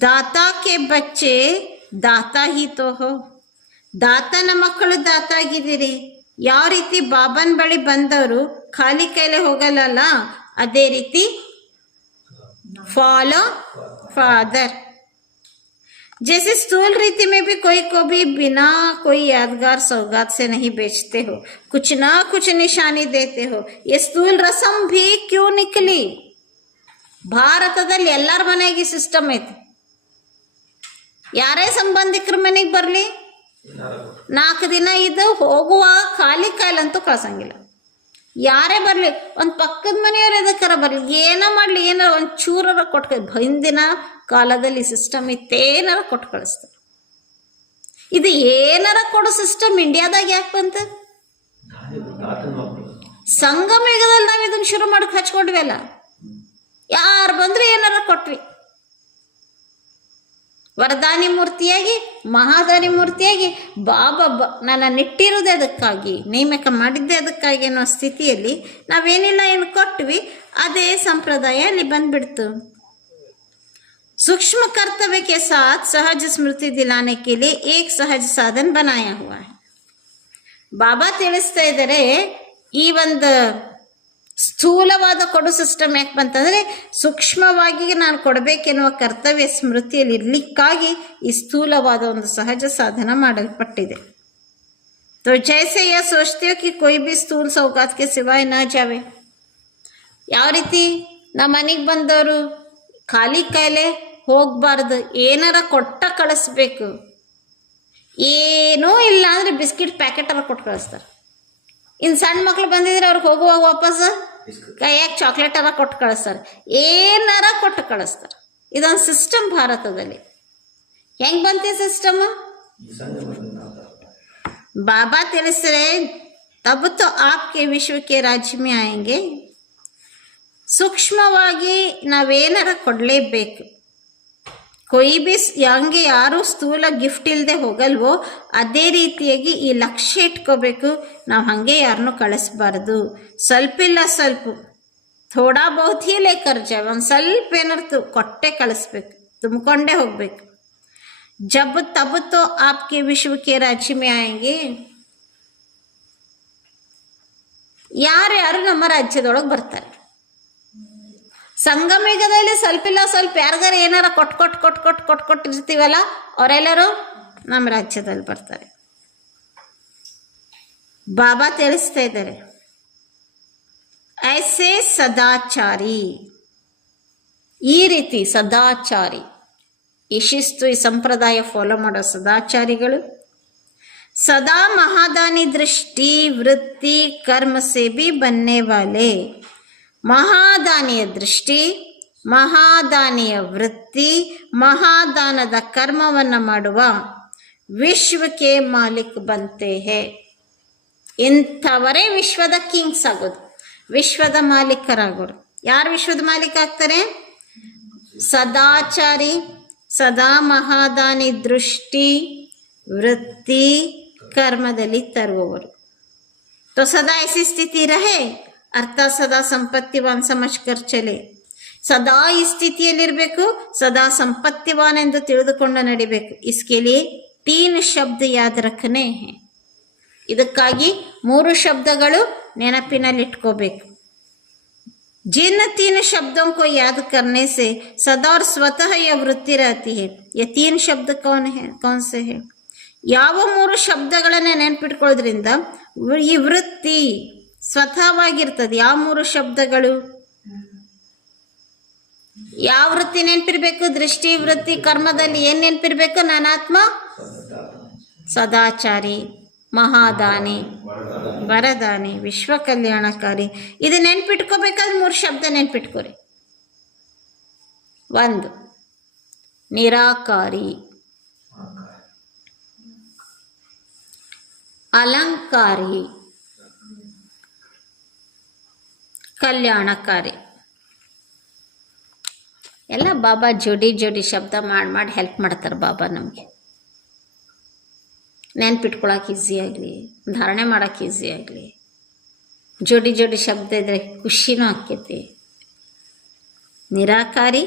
ದಾತಾ ಕೆ ಬಚ್ಚೆ ದಾತಾ ಹಿ ತೋ ಹೋ, ದಾತನ ಮಕ್ಕಳು ದಾತ ಆಗಿದ್ದೀರಿ. ಯಾವ ರೀತಿ ಬಾಬನ್ ಬಳಿ ಬಂದವರು ಖಾಲಿ ಕೈಲೆ ಹೋಗಲ್ಲ, ಅದೇ ರೀತಿ फॉलो फादर. जैसे स्थूल रीति में भी कोई को भी बिना कोई यादगार सौगात से नहीं बेचते हो, कुछ ना कुछ निशानी देते हो. ये स्थूल रसम भी क्यों निकली? ಭಾರತದಲ್ಲಿ ಎಲ್ಲರ ಮನೆಗೆ ಸಿಸ್ಟಮ್ ಐತಿ. ಯಾರೇ ಸಂಬಂಧಿಕರ ಮನೆಗೆ ಬರಲಿ 4 ದಿನ ಇದು ಹೋಗುವ ಖಾಲಿ ಕಾಯಿಲಂತೂ ಕಳ್ಸಂಗಿಲ್ಲ. ಯಾರೇ ಬರಲಿ, ಒಂದು ಪಕ್ಕದ ಮನೆಯವ್ರು ಎದಕ್ಕಾರ ಬರಲಿ, ಏನೋ ಮಾಡಲಿ, ಏನಾರ ಒಂದು ಚೂರಾರ ಕೊಟ್ಟು, ಹಿಂದಿನ ಕಾಲದಲ್ಲಿ ಸಿಸ್ಟಮ್ ಇತ್ತೇನಾರ ಕೊಟ್ಟು ಕಳಿಸ್ತಾರೆ. ಇದು ಏನಾರ ಕೊಡೋ ಸಿಸ್ಟಮ್ ಇಂಡಿಯಾದಾಗ ಯಾಕೆ ಬಂತ? ಸಂಗಮ ಯುಗದಲ್ಲಿ ನಾವು ಇದನ್ನು ಶುರು ಮಾಡಕ್ಕೆ ಹಚ್ಕೊಂಡ್ವಿ ಅಲ್ಲ. ಯಾರು ಬಂದ್ರೆ ಏನಾರ ಕೊಟ್ರಿ. ವರದಾನಿ ಮೂರ್ತಿಯಾಗಿ ಮಹಾದಾನಿ ಮೂರ್ತಿಯಾಗಿ ಬಾಬಾ ನನ್ನ ನೆಟ್ಟಿರೋದೇ ಅದಕ್ಕಾಗಿ, ನೇಮಕ ಮಾಡಿದ್ದೆ ಅದಕ್ಕಾಗಿ ಅನ್ನೋ ಸ್ಥಿತಿಯಲ್ಲಿ ನಾವೇನಿಲ್ಲ ಏನು ಕೊಟ್ವಿ, ಅದೇ ಸಂಪ್ರದಾಯ ಅಲ್ಲಿ ಬಂದ್ಬಿಡ್ತು. सूक्ष्म कर्तव्य के साथ सहज स्मृति दिलाने के लिए एक सहज साधन बनाया हुआ है. ಬಾಬಾ ತಿಳಿಸ್ತಾ ಇದ್ದಾರೆ, ಈ ಒಂದು ಸ್ಥೂಲವಾದ ಕೊಡು ಸಿಸ್ಟಮ್ ಯಾಕೆ ಬಂತಂದರೆ ಸೂಕ್ಷ್ಮವಾಗಿ ನಾನು ಕೊಡಬೇಕೆನ್ನುವ ಕರ್ತವ್ಯ ಸ್ಮೃತಿಯಲ್ಲಿ ಇರ್ಲಿಕ್ಕಾಗಿ ಈ ಸ್ಥೂಲವಾದ ಒಂದು ಸಹಜ ಸಾಧನ ಮಾಡಲ್ಪಟ್ಟಿದೆ. तो जैसे यह सोचते हो कि कोई भी स्थूल सौगात के सिवाय ना जावे, ಯಾವ ರೀತಿ ನಮ್ಮ ಮನೆಗೆ ಬಂದವರು ಖಾಲಿ ಕಾಯಿಲೆ ಹೋಗಬಾರ್ದು, ಏನಾರ ಕೊಟ್ಟ ಕಳಿಸ್ಬೇಕು. ಏನೂ ಇಲ್ಲ ಅಂದರೆ ಬಿಸ್ಕಿಟ್ ಪ್ಯಾಕೆಟರ ಕೊಟ್ಟು ಕಳಿಸ್ತಾರೆ. ಇನ್ನು ಸಣ್ಣ ಮಕ್ಳು ಬಂದಿದ್ರೆ ಅವ್ರಿಗೆ ಹೋಗುವಾಗ ವಾಪಸ್ ಕೈಯಾಗ ಚಾಕ್ಲೇಟರ ಕೊಟ್ಟು ಕಳಿಸ್ತಾರೆ, ಏನಾರ ಕೊಟ್ಟು ಕಳಿಸ್ತಾರೆ. ಇದೊಂದು ಸಿಸ್ಟಮ್ ಭಾರತದಲ್ಲಿ. ಹೆಂಗೆ ಬಂತಿ ಸಿಸ್ಟಮ್? ಬಾಬಾ ತಿಳಿಸ್ರೆ ತಬ್ ತೋ ಆಪ್ಕೆ ವಿಶ್ವಕ್ಕೆ ರಾಜ್ಯ ಮೇ ಆಯಂಗೆ. ಸೂಕ್ಷ್ಮವಾಗಿ ನಾವೇನಾರ ಕೊಡಲೇಬೇಕು. ಕೊಯ್ ಬಿ ಹಂಗೆ ಯಾರು ಸ್ಥೂಲ ಗಿಫ್ಟ್ ಇಲ್ಲದೆ ಹೋಗಲ್ವೋ ಅದೇ ರೀತಿಯಾಗಿ ಈ ಲಕ್ಷ್ಯ ಇಟ್ಕೋಬೇಕು. ನಾವು ಹಾಗೆ ಯಾರನ್ನೂ ಕಳಿಸ್ಬಾರ್ದು. ಸ್ವಲ್ಪ ಇಲ್ಲ ಸ್ವಲ್ಪ ಥೋಡಾ ಬಹುತ್ ಹಿ ಲೇಕರ್ ಜಾವ, ಒಂದು ಸ್ವಲ್ಪ ಏನಾರು ಕೊಟ್ಟೆ ಕಳಿಸ್ಬೇಕು, ತುಂಬಿಕೊಂಡೇ ಹೋಗ್ಬೇಕು. ಜಬ್ ತಬ್ ತೋ ಆಪ್ಕೆ ವಿಶ್ವಕ್ಕೆ ರಾಜ್ಯ ಮೇ ಆಯಂಗೆ. ಯಾರ್ಯಾರು ನಮ್ಮ ರಾಜ್ಯದೊಳಗೆ ಬರ್ತಾರೆ. ಸಂಗಮಯುಗದಲ್ಲಿ ಸ್ವಲ್ಪ ಇಲ್ಲ ಸ್ವಲ್ಪ ಯಾರಿಗಾರ ಏನಾರ ಕೊಟ್ಟಿರ್ತೀವಲ್ಲ, ಅವರೆಲ್ಲರೂ ನಮ್ಮ ರಾಜ್ಯದಲ್ಲಿ ಬರ್ತಾರೆ. ಬಾಬಾ ತಿಳಿಸ್ತಾ ಇದ್ದಾರೆ, ಐಸೆ ಸದಾಚಾರಿ ಈ ರೀತಿ ಸದಾಚಾರಿ, ಈ ಶಿಸ್ತು ಈ ಸಂಪ್ರದಾಯ ಫಾಲೋ ಮಾಡೋ ಸದಾಚಾರಿಗಳು ಸದಾ ಮಹಾದಾನಿ ದೃಷ್ಟಿ ವೃತ್ತಿ ಕರ್ಮ ಸೆ ಭಿ ಬನ್ನೆ ವಾಲೆ, ಮಹಾದಾನಿಯ ದೃಷ್ಟಿ, ಮಹಾದಾನಿಯ ವೃತ್ತಿ, ಮಹಾದಾನದ ಕರ್ಮವನ್ನು ಮಾಡುವ ವಿಶ್ವಕ್ಕೆ ಮಾಲಿಕ್ ಬಂತೆ ಹೇ. ಇಂಥವರೇ ವಿಶ್ವದ ಕಿಂಗ್ಸ್ ಆಗೋದು, ವಿಶ್ವದ ಮಾಲೀಕರಾಗೋರು. ಯಾರು ವಿಶ್ವದ ಮಾಲೀಕ ಆಗ್ತಾರೆ? ಸದಾಚಾರಿ, ಸದಾ ಮಹಾದಾನಿ ದೃಷ್ಟಿ ವೃತ್ತಿ ಕರ್ಮದಲ್ಲಿ ತರುವವರು. तो सदा ऐसी स्थिति रहे अर्थात सदा ಸಂಪತ್ತಿವಾನ್ ಸಮಜ್ಕರ್ ಚಲೆ. ಸದಾ ಈ ಸ್ಥಿತಿಯಲ್ಲಿರಬೇಕು, ಸದಾ ಸಂಪತ್ತಿವಾನ್ ಎಂದು ತಿಳಿದುಕೊಂಡು ನಡಿಬೇಕು. इसके लिए 3 ಶಬ್ದ ಯಾದ್ ರಖನೆ हैं. ಇದಕ್ಕಾಗಿ 3 ಶಬ್ದಗಳು ನೆನಪಿನಲ್ಲಿಟ್ಕೋಬೇಕು. जिन 3 शब्दों को याद करने से सदा और स्वतः यह वृत्ति रहती है. ये 3 शब्द कौन से है? ಯಾವ 3 ಶಬ್ದಗಳನ್ನ ನೆನಪಿಟ್ಕೊಳ್ಳೋದ್ರಿಂದ ಈ ವೃತ್ತಿ ಸ್ವತಃವಾಗಿರ್ತದೆ. ಯಾವ 3 ಶಬ್ದಗಳು? ಯಾವ ವೃತ್ತಿ ನೆನಪಿರ್ಬೇಕು? ದೃಷ್ಟಿ ವೃತ್ತಿ ಕರ್ಮದಲ್ಲಿ ಏನ್ ನೆನಪಿರ್ಬೇಕು? ನಾನಾತ್ಮ, ಸದಾಚಾರಿ, ಮಹಾದಾನಿ, ವರದಾನಿ, ವಿಶ್ವ ಕಲ್ಯಾಣಕಾರಿ. ಇದು ನೆನ್ಪಿಟ್ಕೋಬೇಕಾದ್ರೆ 3 ಶಬ್ದ ನೆನ್ಪಿಟ್ಕೋರಿ. 1 ನಿರಾಕಾರಿ, ಅಲಂಕಾರಿ, ಕಲ್ಯಾಣಕಾರಿ. ಎಲ್ಲ ಬಾಬಾ ಜೋಡಿ ಜೋಡಿ ಶಬ್ದ ಮಾಡಿ ಹೆಲ್ಪ್ ಮಾಡ್ತಾರೆ. ಬಾಬಾ ನಮಗೆ ನೆನ್ಪಿಟ್ಕೊಳಕ್ಕೆ ಈಸಿ ಆಗಲಿ, ಧಾರಣೆ ಮಾಡೋಕ್ಕೆ ಈಸಿ ಆಗಲಿ. ಜೋಡಿ ಜೋಡಿ ಶಬ್ದ ಇದ್ರೆ ಖುಷಿನೂ ಆಕ್ಕೈತಿ. ನಿರಾಕಾರಿ,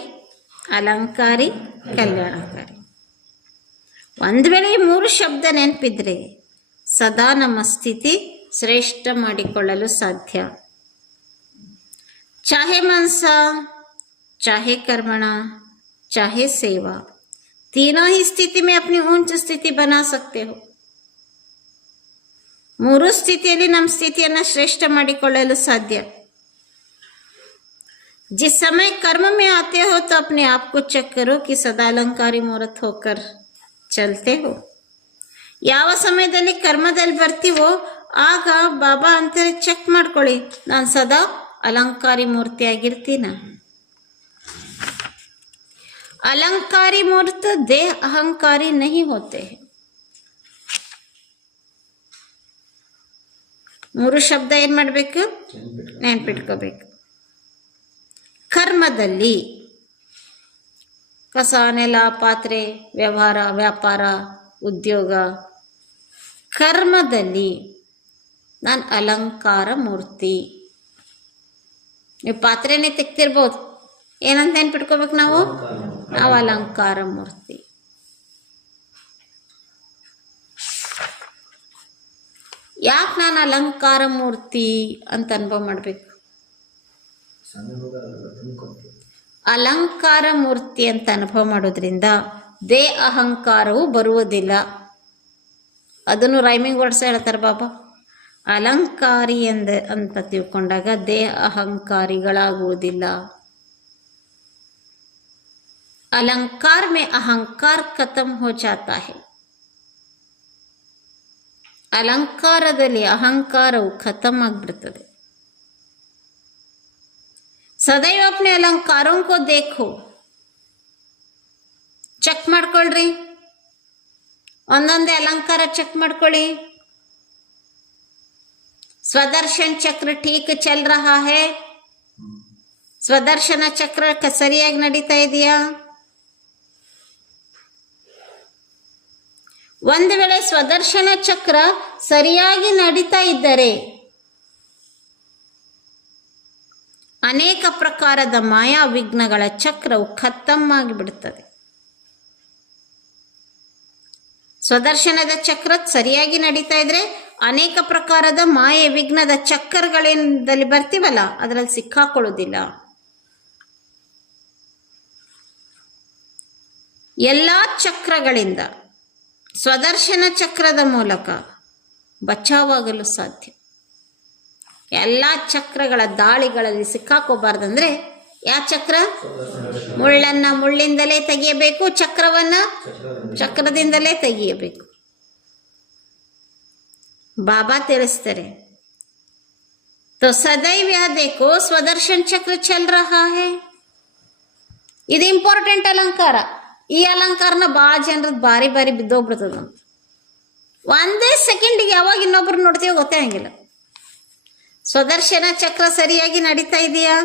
ಅಲಂಕಾರಿ, ಕಲ್ಯಾಣಕಾರಿ. ಒಂದು ವೇಳೆ ಈ 3 ಶಬ್ದ ನೆನಪಿದ್ರೆ ಸದಾ ನಮ್ಮ ಸ್ಥಿತಿ ಶ್ರೇಷ್ಠ ಮಾಡಿಕೊಳ್ಳಲು ಸಾಧ್ಯ. ಚಾಹೆ ಮನಸ, चाहे कर्मणा, चाहे सेवा, तीनों ही स्थिति में अपनी ऊंच स्थिति बना सकते हो. 3 ಸ್ಥಿತಿಯಲ್ಲಿ ನಮ್ಮ ಸ್ಥಿತಿಯನ್ನು ಶ್ರೇಷ್ಠ ಮಾಡಿಕೊಳ್ಳಲು ಸಾಧ್ಯ. जिस समय कर्म में आते हो तो अपने आप को चेक करो कि सदा अलंकारी मूर्त होकर चलते हो. ಯಾವ ಸಮಯದಲ್ಲಿ ಕರ್ಮದಲ್ಲಿ ಬರ್ತೀವೋ ಆಗ ಬಾಬಾ ಅಂತಾರೆ ಚೆಕ್ ಮಾಡ್ಕೊಳ್ಳಿ, ನಾನು ಸದಾ ಅಲಂಕಾರಿ ಮೂರ್ತಿಯಾಗಿರ್ತೀನ. अलंकारी मूर्त देह अहंकारी नहीं होते हैं. 3 ಶಬ್ದ ಏನ್ ಮಾಡಬೇಕು? ನೆನ್ಪಿಟ್ಕೋಬೇಕು. ಕರ್ಮದಲ್ಲಿ ಕಸ, ನೆಲ, ಪಾತ್ರೆ, ವ್ಯವಹಾರ, ವ್ಯಾಪಾರ, ಉದ್ಯೋಗ, ಕರ್ಮದಲ್ಲಿ ನಾನು ಅಲಂಕಾರ ಮೂರ್ತಿ. ನೀವು ಪಾತ್ರೆನೇ ತೆಗ್ತಿರ್ಬೋದು, ಏನಂತ ನೆನ್ಪಿಟ್ಕೋಬೇಕು ನಾವು ಅಲಂಕಾರ ಮೂರ್ತಿ. ಯಾಕೆ ನಾನು ಅಲಂಕಾರ ಮೂರ್ತಿ ಅಂತ ಅನುಭವ ಮಾಡಬೇಕು? ಅಲಂಕಾರ ಮೂರ್ತಿ ಅಂತ ಅನುಭವ ಮಾಡೋದ್ರಿಂದ ದೇ ಅಹಂಕಾರವು ಬರುವುದಿಲ್ಲ. ಅದನ್ನು ರೈಮಿಂಗ್ ವರ್ಡ್ಸ್ ಹೇಳ್ತಾರೆ ಬಾಬಾ. ಅಲಂಕಾರಿ ಅಂತ ತಿಳ್ಕೊಂಡಾಗ ದೇ ಅಹಂಕಾರಿಗಳಾಗುವುದಿಲ್ಲ. अलंकार में अहंकार खत्म हो जाता है. ಅಲಂಕಾರದಲ್ಲಿ ಅಹಂಕಾರವು ಖತಮ್ ಆಗಿಬಿಡ್ತದೆ. ಸದೈವ ಅಪ್ನೆ ಅಲಂಕಾರೋ ಕೋ ದೇಖೋ. ಚೆಕ್ ಮಾಡ್ಕೊಳ್ರಿ, ಒಂದೊಂದೇ ಅಲಂಕಾರ ಚೆಕ್ ಮಾಡ್ಕೊಳ್ಳಿ. ಸ್ವದರ್ಶನ್ ಚಕ್ರ ಠೀಕ್ ಚಲ್ ರಹಾ ಹೈ? ಸ್ವದರ್ಶನ ಚಕ್ರ ಸರಿಯಾಗಿ ನಡೀತಾ ಇದೆಯಾ? ಒಂದು ವೇಳೆ ಸ್ವದರ್ಶನ ಚಕ್ರ ಸರಿಯಾಗಿ ನಡೀತಾ ಇದ್ದರೆ ಅನೇಕ ಪ್ರಕಾರದ ಮಾಯಾ ವಿಘ್ನಗಳ ಚಕ್ರವು ಖತಮ್ ಆಗಿಬಿಡುತ್ತದೆ. ಸ್ವದರ್ಶನದ ಚಕ್ರ ಸರಿಯಾಗಿ ನಡೀತಾ ಇದ್ರೆ ಅನೇಕ ಪ್ರಕಾರದ ಮಾಯೆ ವಿಘ್ನದ ಚಕ್ರಗಳಿಂದಲ್ಲಿ ಬರ್ತೀವಲ್ಲ, ಅದರಲ್ಲಿ ಸಿಕ್ಕಾಕೊಳ್ಳೋದಿಲ್ಲ. ಎಲ್ಲ ಚಕ್ರಗಳಿಂದ ಸ್ವದರ್ಶನ ಚಕ್ರದ ಮೂಲಕ ಬಚಾವಾಗಲು ಸಾಧ್ಯ. ಎಲ್ಲ ಚಕ್ರಗಳ ದಾಳಿಗಳಲ್ಲಿ ಸಿಕ್ಕಾಕೋಬಾರ್ದಂದ್ರೆ ಯಾವ ಚಕ್ರ? ಮುಳ್ಳನ್ನ ಮುಳ್ಳಿಂದಲೇ ತೆಗೆಯಬೇಕು, ಚಕ್ರವನ್ನ ಚಕ್ರದಿಂದಲೇ ತೆಗೆಯಬೇಕು. ಬಾಬಾ ತಿಳಿಸ್ತಾರೆ, तो सदैव यह देखो स्वदर्शन चक्र चल रहा है. ಇದು ಇಂಪಾರ್ಟೆಂಟ್ ಅಲಂಕಾರ. ಈ ಅಲಂಕಾರನ ಭಾಳ ಜನರದ್ದು ಬಾರಿ ಬಾರಿ ಬಿದ್ದೋಗ್ಬಿಡ್ತದ. ಒಂದೇ ಸೆಕೆಂಡಿಗೆ ಯಾವಾಗ ಇನ್ನೊಬ್ರು ನೋಡ್ತೀವೋ ಗೊತ್ತೇ ಆಗಿಲ್ಲ. ಸ್ವದರ್ಶನ ಚಕ್ರ ಸರಿಯಾಗಿ ನಡೀತಾ ಇದೆಯಾ?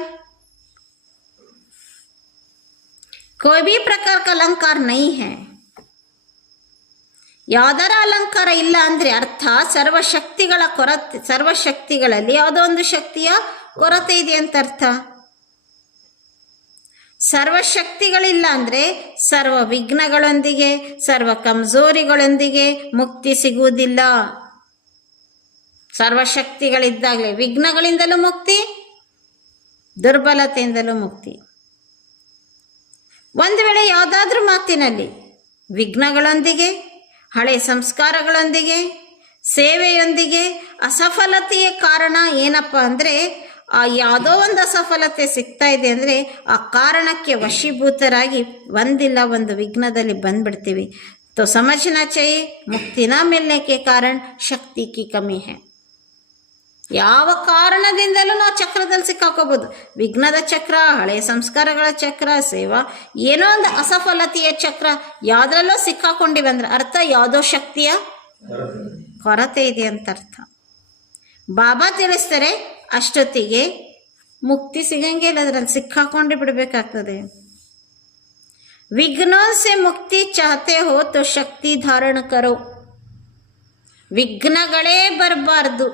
कोई भी प्रकार का अलंकार नहीं है. ಯಾವ್ದಾರ ಅಲಂಕಾರ ಇಲ್ಲ ಅಂದ್ರೆ ಅರ್ಥ ಸರ್ವಶಕ್ತಿಗಳ ಕೊರತೆ, ಸರ್ವಶಕ್ತಿಗಳಲ್ಲಿ ಯಾವುದೋ ಒಂದು ಶಕ್ತಿಯ ಕೊರತೆ ಇದೆ ಅಂತ ಅರ್ಥ. ಸರ್ವಶಕ್ತಿಗಳಿಲ್ಲ ಅಂದ್ರೆ ಸರ್ವ ವಿಘ್ನಗಳೊಂದಿಗೆ, ಸರ್ವ ಕಮ್ಜೋರಿಗಳೊಂದಿಗೆ ಮುಕ್ತಿ ಸಿಗುವುದಿಲ್ಲ. ಸರ್ವಶಕ್ತಿಗಳಿದ್ದಾಗಲೇ ವಿಘ್ನಗಳಿಂದಲೂ ಮುಕ್ತಿ, ದುರ್ಬಲತೆಯಿಂದಲೂ ಮುಕ್ತಿ. ಒಂದು ವೇಳೆ ಯಾವುದಾದ್ರೂ ಮಾತಿನಲ್ಲಿ ವಿಘ್ನಗಳೊಂದಿಗೆ, ಹಳೆ ಸಂಸ್ಕಾರಗಳೊಂದಿಗೆ, ಸೇವೆಯೊಂದಿಗೆ ಅಸಫಲತೆಯ ಕಾರಣ ಏನಪ್ಪ ಅಂದರೆ ಯಾವುದೋ ಒಂದು ಅಸಫಲತೆ ಸಿಗ್ತಾ ಇದೆ ಅಂದರೆ ಆ ಕಾರಣಕ್ಕೆ ವಶೀಭೂತರಾಗಿ ಒಂದಿಲ್ಲ ಒಂದು ವಿಘ್ನದಲ್ಲಿ ಬಂದ್ಬಿಡ್ತೀವಿ. तो समझना चाहिए मुक्ति न मिलने के कारण शक्ति की कमी है. ಯಾವ ಕಾರಣದಿಂದಲೂ ನಾವು ಚಕ್ರದಲ್ಲಿ ಸಿಕ್ಕಾಕೋಬಹುದು. ವಿಘ್ನದ ಚಕ್ರ, ಹಳೆಯ ಸಂಸ್ಕಾರಗಳ ಚಕ್ರ, ಸೇವಾ, ಏನೋ ಒಂದು ಅಸಫಲತೆಯ ಚಕ್ರ, ಯಾವುದ್ರಲ್ಲೋ ಸಿಕ್ಕಾಕೊಂಡಿವಂದ್ರೆ ಅರ್ಥ ಯಾವುದೋ ಶಕ್ತಿಯ ಕೊರತೆ ಇದೆ ಅಂತ ಅರ್ಥ. ಬಾಬಾ ತಿಳಿಸ್ತಾರೆ ಅಷ್ಟೊತ್ತಿಗೆ ಮುಕ್ತಿ ಸಿಗಂಗಿಲ್ಲ, ಅದರಲ್ಲಿ ಸಿಕ್ಕಾಕೊಂಡು ಬಿಡಬೇಕಾಗ್ತದೆ. ವಿಘ್ನೋं से ಮುಕ್ತಿ ಚಾಹತೆ ಹೋ ತೋ ಶಕ್ತಿ ಧಾರಣ ಕರೋ. ವಿಘ್ನಗಳೇ ಬರಬಾರ್ದು,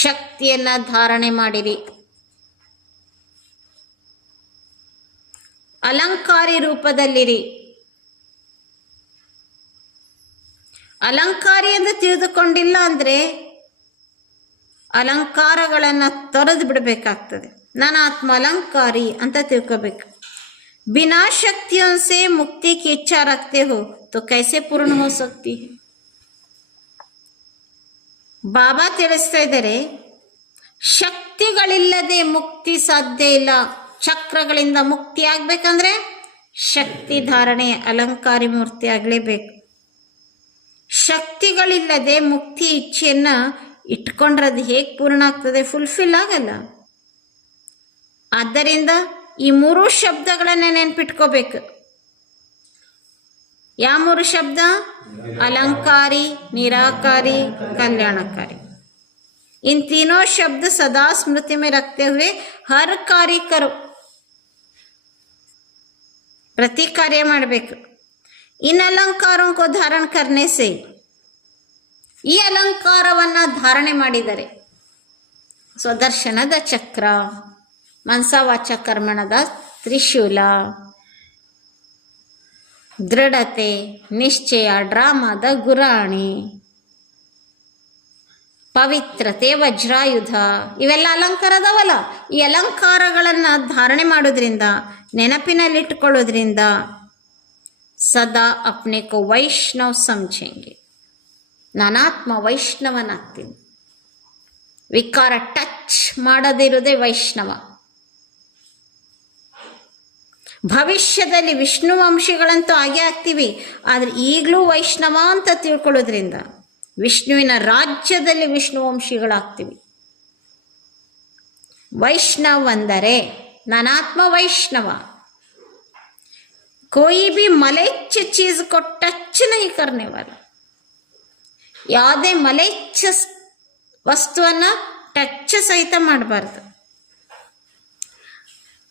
ಶಕ್ತಿಯನ್ನ ಧಾರಣೆ ಮಾಡಿರಿ. ಅಲಂಕಾರಿ ರೂಪದಲ್ಲಿರಿ. ಅಲಂಕಾರಿ ಎಂದು ತಿಳಿದುಕೊಂಡಿಲ್ಲ ಅಂದ್ರೆ ಅಲಂಕಾರಗಳನ್ನ ತೊರೆದು ಬಿಡಬೇಕಾಗ್ತದೆ. ನಾನು ಆತ್ಮ ಅಲಂಕಾರಿ ಅಂತ ತಿಳ್ಕೋಬೇಕು. ಬಿನಾ ಶಕ್ತಿयों से मुक्ति की इच्छा रखते हो तो कैसे पूर्ण हो सकती है. ಬಾಬಾ ತಿಳಿಸ್ತಾ ಇದ್ದಾರೆ, ಶಕ್ತಿಗಳಿಲ್ಲದೆ ಮುಕ್ತಿ ಸಾಧ್ಯ ಇಲ್ಲ. ಚಕ್ರಗಳಿಂದ ಮುಕ್ತಿ ಆಗ್ಬೇಕಂದ್ರೆ ಶಕ್ತಿ ಧಾರಣೆ, ಅಲಂಕಾರಿ ಮೂರ್ತಿ ಆಗಲೇಬೇಕು. ಶಕ್ತಿಗಳಿಲ್ಲದೆ ಮುಕ್ತಿ ಇಚ್ಛೆಯನ್ನ ಇಟ್ಕೊಂಡ್ರೆ ಅದು ಹೇಗೆ ಪೂರ್ಣ ಆಗ್ತದೆ? ಫುಲ್ಫಿಲ್ ಆಗಲ್ಲ. ಆದ್ದರಿಂದ ಈ ಮೂರು ಶಬ್ದಗಳನ್ನ ನೆನ್ಪಿಟ್ಕೋಬೇಕು. ಯಾವ ಮೂರು ಶಬ್ದ? अलंकारी, निराकारी, कल्याणकारी. इन तीनों शब्द सदा स्मृति में रखते हुए हर कार्य करो. प्रति कार्य ಮಾಡಬೇಕು. इन अलंकारों को धारण करने से, ಈ ಅಲಂಕಾರವನ್ನ ಧಾರಣೆ ಮಾಡಿದರೆ ಸ್ವದರ್ಶನದ ಚಕ್ರ, ಮನಸಾವಾಚ ಕರ್ಮಣದ ತ್ರಿಶೂಲ, ದೃಢತೆ, ನಿಶ್ಚಯ, ಡ್ರಾಮಾದ ಗುರಾಣಿ, ಪವಿತ್ರತೆ, ವಜ್ರಾಯುಧ, ಇವೆಲ್ಲ ಅಲಂಕಾರ ಅದಾವಲ್ಲ. ಈ ಅಲಂಕಾರಗಳನ್ನು ಧಾರಣೆ ಮಾಡೋದ್ರಿಂದ, ನೆನಪಿನಲ್ಲಿಟ್ಟುಕೊಳ್ಳೋದ್ರಿಂದ ಸದಾ ಅಪ್ನೆ ಕೋ ವೈಷ್ಣವ್ ಸಮझेंगे. ನಾನಾತ್ಮ ವೈಷ್ಣವನಾಗ್ತೀನಿ. ವಿಕಾರ ಟಚ್ ಮಾಡದಿರೋದೇ ವೈಷ್ಣವ. ಭವಿಷ್ಯದಲ್ಲಿ ವಿಷ್ಣು ವಂಶಿಗಳಂತೂ ಆಗೇ ಆಗ್ತೀವಿ. ಆದರೆ ಈಗಲೂ ವೈಷ್ಣವ ಅಂತ ತಿಳ್ಕೊಳ್ಳೋದ್ರಿಂದ ವಿಷ್ಣುವಿನ ರಾಜ್ಯದಲ್ಲಿ ವಿಷ್ಣು ವಂಶಿಗಳಾಗ್ತೀವಿ. ವೈಷ್ಣವ್ ಅಂದರೆ ನಾನಾತ್ಮ ವೈಷ್ಣವ. कोई भी मलेच्छ चीज को टच नहीं करने वाला. ಯಾವುದೇ ಮಲೇಚ್ಛ ವಸ್ತುವನ್ನ ಟಚ್ ಸಹಿತ ಮಾಡಬಾರ್ದು.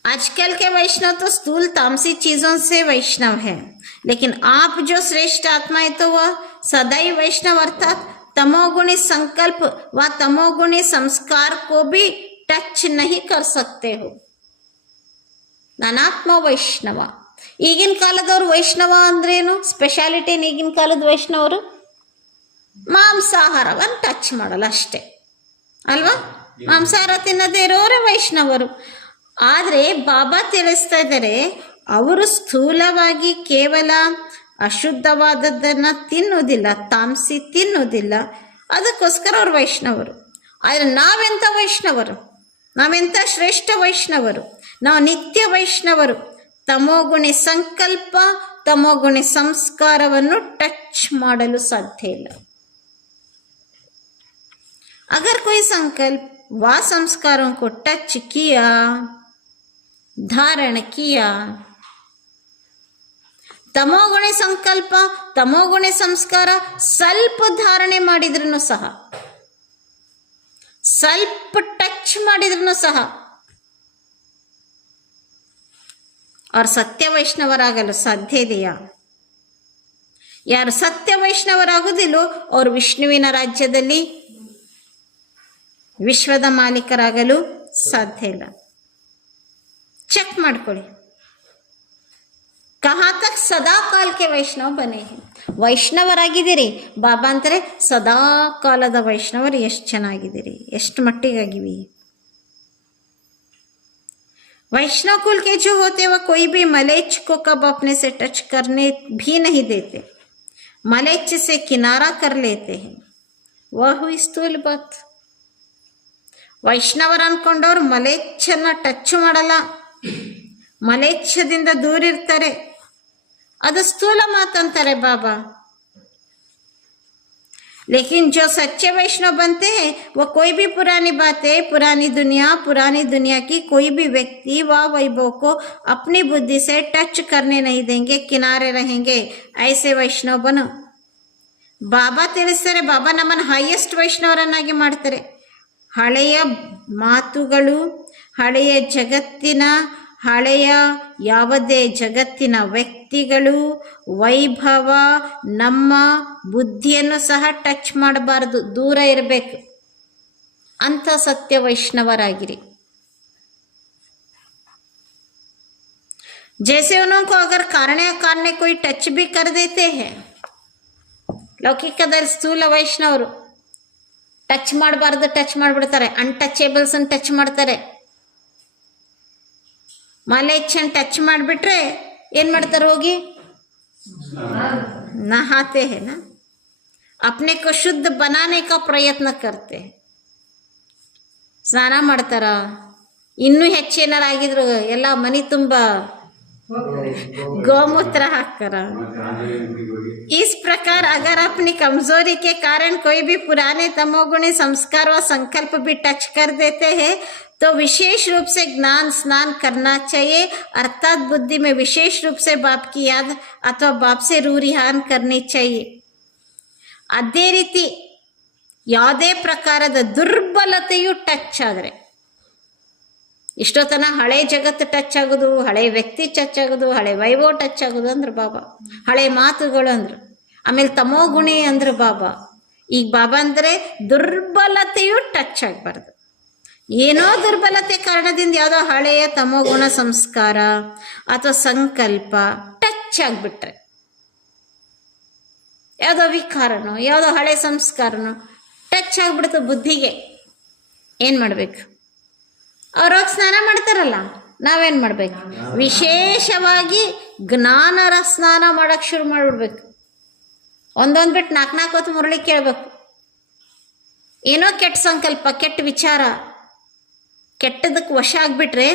आजकल के वैष्णव तो स्थूल तामसी चीजों से वैष्णव है, लेकिन आप जो श्रेष्ठ आत्मा है तो वह सदैव वैष्णव अर्थात तमोगुणी संकल्प व तमोगुणी संस्कार को भी टच नहीं कर सकते हो. ನಾನಾತ್ಮ ವೈಷ್ಣವ. ಈಗಿನ ಕಾಲದವ್ರು ವೈಷ್ಣವ ಅಂದ್ರೇನು? ಸ್ಪೆಷಾಲಿಟಿ ಈಗಿನ ಕಾಲದ ವೈಷ್ಣವರು ಮಾಂಸಾಹಾರವನ್ನು ಟಚ್ ಮಾಡಲ್ಲ ಅಷ್ಟೇ ಅಲ್ವಾ? ಮಾಂಸಾಹಾರ ತಿನ್ನದೇ ಇರೋರೇ ವೈಷ್ಣವರು. ಆದರೆ ಬಾಬಾ ತಿಳಿಸ್ತಾ ಇದ್ದಾರೆ, ಅವರು ಸ್ಥೂಲವಾಗಿ ಕೇವಲ ಅಶುದ್ಧವಾದದ್ದನ್ನು ತಿನ್ನೋದಿಲ್ಲ, ತಾಮಸಿ ತಿನ್ನೋದಿಲ್ಲ, ಅದಕ್ಕೋಸ್ಕರ ಅವರು ವೈಷ್ಣವರು. ಆದರೆ ನಾವೆಂಥ ವೈಷ್ಣವರು? ನಾವೆಂಥ ಶ್ರೇಷ್ಠ ವೈಷ್ಣವರು, ನಾವು ನಿತ್ಯ ವೈಷ್ಣವರು. ತಮೋಗುಣಿ ಸಂಕಲ್ಪ, ತಮೋಗುಣಿ ಸಂಸ್ಕಾರವನ್ನು ಟಚ್ ಮಾಡಲು ಸಾಧ್ಯ ಇಲ್ಲ. अगर कोई संकल्प व संस्कारों को टच किया, धारण किया, ತಮೋಗುಣಿ ಸಂಕಲ್ಪ ತಮೋಗುಣಿ ಸಂಸ್ಕಾರ ಸ್ವಲ್ಪ ಧಾರಣೆ ಮಾಡಿದ್ರೂ ಸಹ, ಸ್ವಲ್ಪ ಟಚ್ ಮಾಡಿದ್ರೂ ಸಹ ಅವ್ರು ಸತ್ಯ ವೈಷ್ಣವರಾಗಲು ಸಾಧ್ಯ ಇದೆಯಾ? ಯಾರು ಸತ್ಯ ವೈಷ್ಣವರಾಗುವುದಿಲ್ಲೋ ಅವರು ವಿಷ್ಣುವಿನ ರಾಜ್ಯದಲ್ಲಿ ವಿಶ್ವದ ಮಾಲೀಕರಾಗಲು ಸಾಧ್ಯ ಇಲ್ಲ. ಚೆಕ್ ಮಾಡ್ಕೊಳ್ಳಿ. ಕಹಾ ತಕ್ ಸದಾ ಕಾಲಕ್ಕೆ ವೈಷ್ಣವ ಬನೆ. ವೈಷ್ಣವರಾಗಿದ್ದೀರಿ ಬಾಬಾ ಅಂತಾರೆ, ಸದಾ ಕಾಲದ ವೈಷ್ಣವರು ಎಷ್ಟು ಚೆನ್ನಾಗಿದ್ದೀರಿ, ಎಷ್ಟು ಮಟ್ಟಿಗಾಗಿವಿ. वैष्णव कुल के जो होते वह कोई भी मलेच्छ को कब अपने से टच करने भी नहीं देते, मलेच्छ से किनारा कर लेते हैं. वह हुई स्थूल बात. ವೈಷ್ಣವರು ಅನ್ಕೊಂಡವ್ರು ಮಲೇಚ್ಛನ ಟಚ್ ಮಾಡಲ್ಲ, ಮಲೇಚ್ಛದಿಂದ ದೂರ ಇರ್ತಾರೆ. ಅದು ಸ್ಥೂಲ ಮಾತಂತಾರೆ ಬಾಬಾ. लेकिन जो सच्चे वैष्णव बनते हैं वो कोई भी पुरानी बातें, पुरानी दुनिया की कोई भी व्यक्ति व वैभव को अपनी बुद्धि से टच करने नहीं देंगे, किनारे रहेंगे. ऐसे वैष्णव बनो. ಬಾಬಾ ತಿಳಿಸ್ತಾರೆ, ಬಾಬಾ ನಮ್ಮನ್ನು ಹೈಯೆಸ್ಟ್ ವೈಷ್ಣವರನ್ನಾಗಿ ಮಾಡ್ತಾರೆ. ಹಳೆಯ ಮಾತುಗಳು, ಹಳೆಯ ಜಗತ್ತಿನ, ಹಳೆಯ ಯಾವುದೇ ಜಗತ್ತಿನ ವ್ಯಕ್ತಿಗಳು, ವೈಭವ, ನಮ್ಮ ಬುದ್ಧಿಯನ್ನು ಸಹ ಟಚ್ ಮಾಡಬಾರ್ದು, ದೂರ ಇರಬೇಕು. ಅಂಥ ಸತ್ಯ ವೈಷ್ಣವರಾಗಿರಿ. जैसे उनको अगर कारण अकारण कोई टच भी कर देते हैं, ಲೌಕಿಕದಲ್ಲಿ ಸ್ಥೂಲ ವೈಷ್ಣವರು ಟಚ್ ಮಾಡಬಾರ್ದು, ಟಚ್ ಮಾಡಿಬಿಡ್ತಾರೆ. ಅನ್ಟಚೇಬಲ್ಸ್ ಅನ್ನು ಟಚ್ ಮಾಡ್ತಾರೆ. ಮಲೇಚ್ಛನ್ ಟಚ್ ಮಾಡಿಬಿಟ್ರೆ ಏನು ಮಾಡ್ತಾರೆ? ಹೋಗಿ नहाते हैं ना, अपने को शुद्ध बनाने का प्रयत्न करते हैं. ಸ್ನಾನ ಮಾಡ್ತಾರ. ಇನ್ನೂ ಹೆಚ್ಚೇನಾರಾಗಿದ್ರು ಎಲ್ಲ ಮನೆ ತುಂಬ गौमूत्र हाकर. इस प्रकार अगर अपनी कमजोरी के कारण कोई भी पुराने तमोगुणी संस्कार व संकल्प भी टच कर देते हैं तो विशेष रूप से ज्ञान स्नान करना चाहिए, अर्थात बुद्धि में विशेष रूप से बाप की याद अथवा बाप से रूह रिहान करनी चाहिए. ಅದೇ ರೀತಿ ಯಾವುದೇ ಪ್ರಕಾರದ ದುರ್ಬಲತೆಯು ಟಚ್ ಆದರೆ, ಇಷ್ಟೊತ್ತನ ಹಳೆ ಜಗತ್ತು ಟಚ್ ಆಗೋದು, ಹಳೆ ವ್ಯಕ್ತಿ ಟಚ್ ಆಗೋದು, ಹಳೆ ವೈಭವ ಟಚ್ ಆಗೋದು ಅಂದ್ರೆ ಬಾಬಾ, ಹಳೆ ಮಾತುಗಳು ಅಂದ್ರು, ಆಮೇಲೆ ತಮೋಗುಣಿ ಅಂದ್ರೆ ಬಾಬಾ. ಈಗ ಬಾಬಾ ಅಂದರೆ ದುರ್ಬಲತೆಯು ಟಚ್ ಆಗಬಾರ್ದು. ಏನೋ ದುರ್ಬಲತೆ ಕಾರಣದಿಂದ ಯಾವುದೋ ಹಳೆಯ ತಮೋಗುಣ ಸಂಸ್ಕಾರ ಅಥವಾ ಸಂಕಲ್ಪ ಟಚ್ ಆಗಿಬಿಟ್ರೆ, ಯಾವುದೋ ವಿಕಾರನೋ ಯಾವುದೋ ಹಳೆ ಸಂಸ್ಕಾರನೋ ಟಚ್ ಆಗಿಬಿಡ್ತು ಬುದ್ಧಿಗೆ, ಏನು ಮಾಡಬೇಕು? ಅವ್ರೋಗಿ ಸ್ನಾನ ಮಾಡ್ತಾರಲ್ಲ, ನಾವೇನು ಮಾಡಬೇಕು? ವಿಶೇಷವಾಗಿ ಜ್ಞಾನರ ಸ್ನಾನ ಮಾಡೋಕ್ಕೆ ಶುರು ಮಾಡಿಬಿಡ್ಬೇಕು. ಒಂದೊಂದು ಬಿಟ್ಟು 4 ಹೊತ್ತು ಮುರಳಿ ಕೇಳಬೇಕು. ಏನೋ ಕೆಟ್ಟ ಸಂಕಲ್ಪ, ಕೆಟ್ಟ ವಿಚಾರ, ಕೆಟ್ಟದಕ್ಕೆ ವಶ ಆಗಿಬಿಟ್ರೆ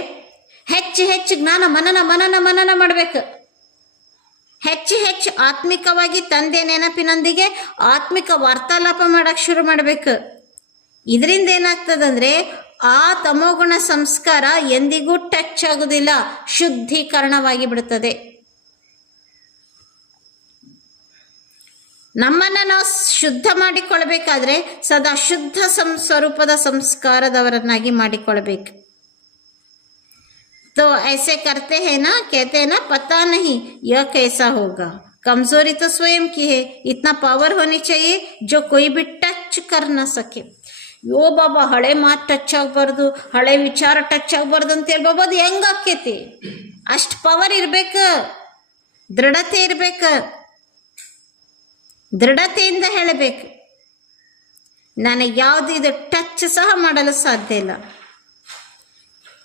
ಹೆಚ್ಚು ಜ್ಞಾನ ಮನನ ಮಾಡಬೇಕು. ಹೆಚ್ಚು ಆತ್ಮಿಕವಾಗಿ ತಂದೆ ನೆನಪಿನೊಂದಿಗೆ ಆತ್ಮಿಕ ವಾರ್ತಾಲಾಪ ಮಾಡೋಕ್ಕೆ ಶುರು ಮಾಡಬೇಕು. ಇದರಿಂದ ಏನಾಗ್ತದಂದ್ರೆ ಆ ತಮೋಗುಣ ಸಂಸ್ಕಾರ ಎಂದಿಗೂ ಟಚ್ ಆಗುವುದಿಲ್ಲ, ಶುದ್ಧೀಕರಣವಾಗಿ ಬಿಡುತ್ತದೆ. ನಮ್ಮನ್ನು ನಾವು ಶುದ್ಧ ಮಾಡಿಕೊಳ್ಬೇಕಾದ್ರೆ ಸದಾ ಶುದ್ಧ ಸ್ವರೂಪದ ಸಂಸ್ಕಾರದವರನ್ನಾಗಿ ಮಾಡಿಕೊಳ್ಬೇಕು. तो ऐसे करते हैं ना, कहते हैं ना, पता नहीं यह कैसा होगा. कमजोरी तो स्वयं की है, इतना पावर होनी चाहिए जो कोई भी टच कर ना सके. ಯೋ ಬಾಬಾ ಹಳೆ ಮಾತು ಟಚ್ ಆಗಬಾರ್ದು, ಹಳೆ ವಿಚಾರ ಟಚ್ ಆಗಬಾರ್ದು ಅಂತೇಳಿ ಬಾಬಾ ಅದು ಹೆಂಗೆ ಆಕೈತಿ? ಅಷ್ಟು ಪವರ್ ಇರ್ಬೇಕು, ದೃಢತೆ ಇರ್ಬೇಕು, ದೃಢತೆಯಿಂದ ಹೇಳಬೇಕು. ನನಗೆ ಯಾವುದು ಇದು ಟಚ್ ಸಹ ಮಾಡಲು ಸಾಧ್ಯ ಇಲ್ಲ.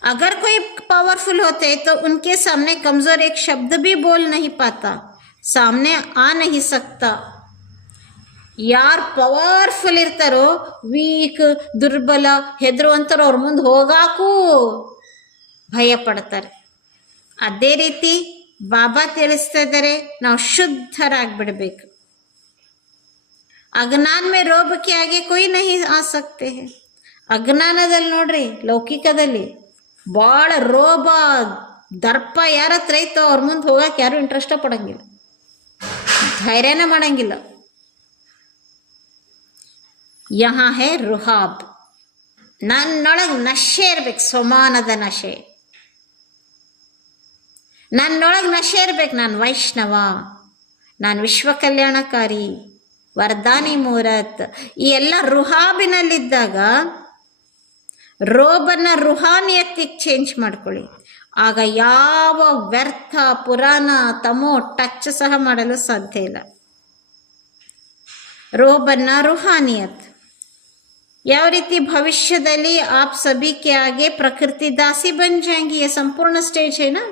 अगर कोई पावरफुल होते तो उनके सामने कमजोर एक शब्द भी बोल नहीं पाता, सामने आ नहीं सकता. ಯಾರು ಪವರ್ಫುಲ್ ಇರ್ತಾರೋ ವೀಕ್, ದುರ್ಬಲ, ಹೆದರುವಂತಾರೋ ಅವ್ರ ಮುಂದೆ ಹೋಗಾಕೂ ಭಯ ಪಡ್ತಾರೆ. ಅದೇ ರೀತಿ ಬಾಬಾ ತಿಳಿಸ್ತಾ ಇದ್ದಾರೆ, ನಾವು ಶುದ್ಧರಾಗ್ಬಿಡ್ಬೇಕು. ಅಜ್ಞಾನ ಮೇ ರೋಬಕ್ಕೆ ಆಗೆ ಕೊಯ್ ನಹಿ ಆ ಸಕ್ತೆ ಹೈ. ಅಜ್ಞಾನದಲ್ಲಿ ನೋಡ್ರಿ, ಲೌಕಿಕದಲ್ಲಿ ಭಾಳ ರೋಬ ದರ್ಪ ಯಾರ ಹತ್ರ ಐತೋ ಅವ್ರ ಮುಂದೆ ಹೋಗಕ್ಕೆ ಯಾರು ಇಂಟ್ರೆಸ್ಟ ಪಡಂಗಿಲ್ಲ, ಧೈರ್ಯನ ಮಾಡಂಗಿಲ್ಲ. ಯಹಾ ಹೇ ರುಹಾಬ್. ನನ್ನೊಳಗೆ ನಶೆ ಇರ್ಬೇಕು, ಸಮಾನದ ನಶೆ. ನನ್ನೊಳಗೆ ನಶೆ ಇರ್ಬೇಕು. ನಾನು ವೈಷ್ಣವ, ನಾನು ವಿಶ್ವ ಕಲ್ಯಾಣಕಾರಿ, ವರದಾನಿ ಮೂರತ್. ಈ ಎಲ್ಲ ರುಹಾಬಿನಲ್ಲಿದ್ದಾಗ ರೋಬನ್ನ ರುಹಾನಿಯತ್ತಿಗೆ ಚೇಂಜ್ ಮಾಡ್ಕೊಳ್ಳಿ. ಆಗ ಯಾವ ವ್ಯರ್ಥ ಪುರಾಣ ತಮೋ ಟಚ್ ಸಹ ಮಾಡಲು ಸಾಧ್ಯ ಇಲ್ಲ. ರೋಬನ್ನ ರುಹಾನಿಯತ್. ಯಾವ ರೀತಿ ಭವಿಷ್ಯದಲ್ಲಿ आप सभी के आगे प्रकृति दासी बन जाएंगी. ये संपूर्ण स्टेज है ना.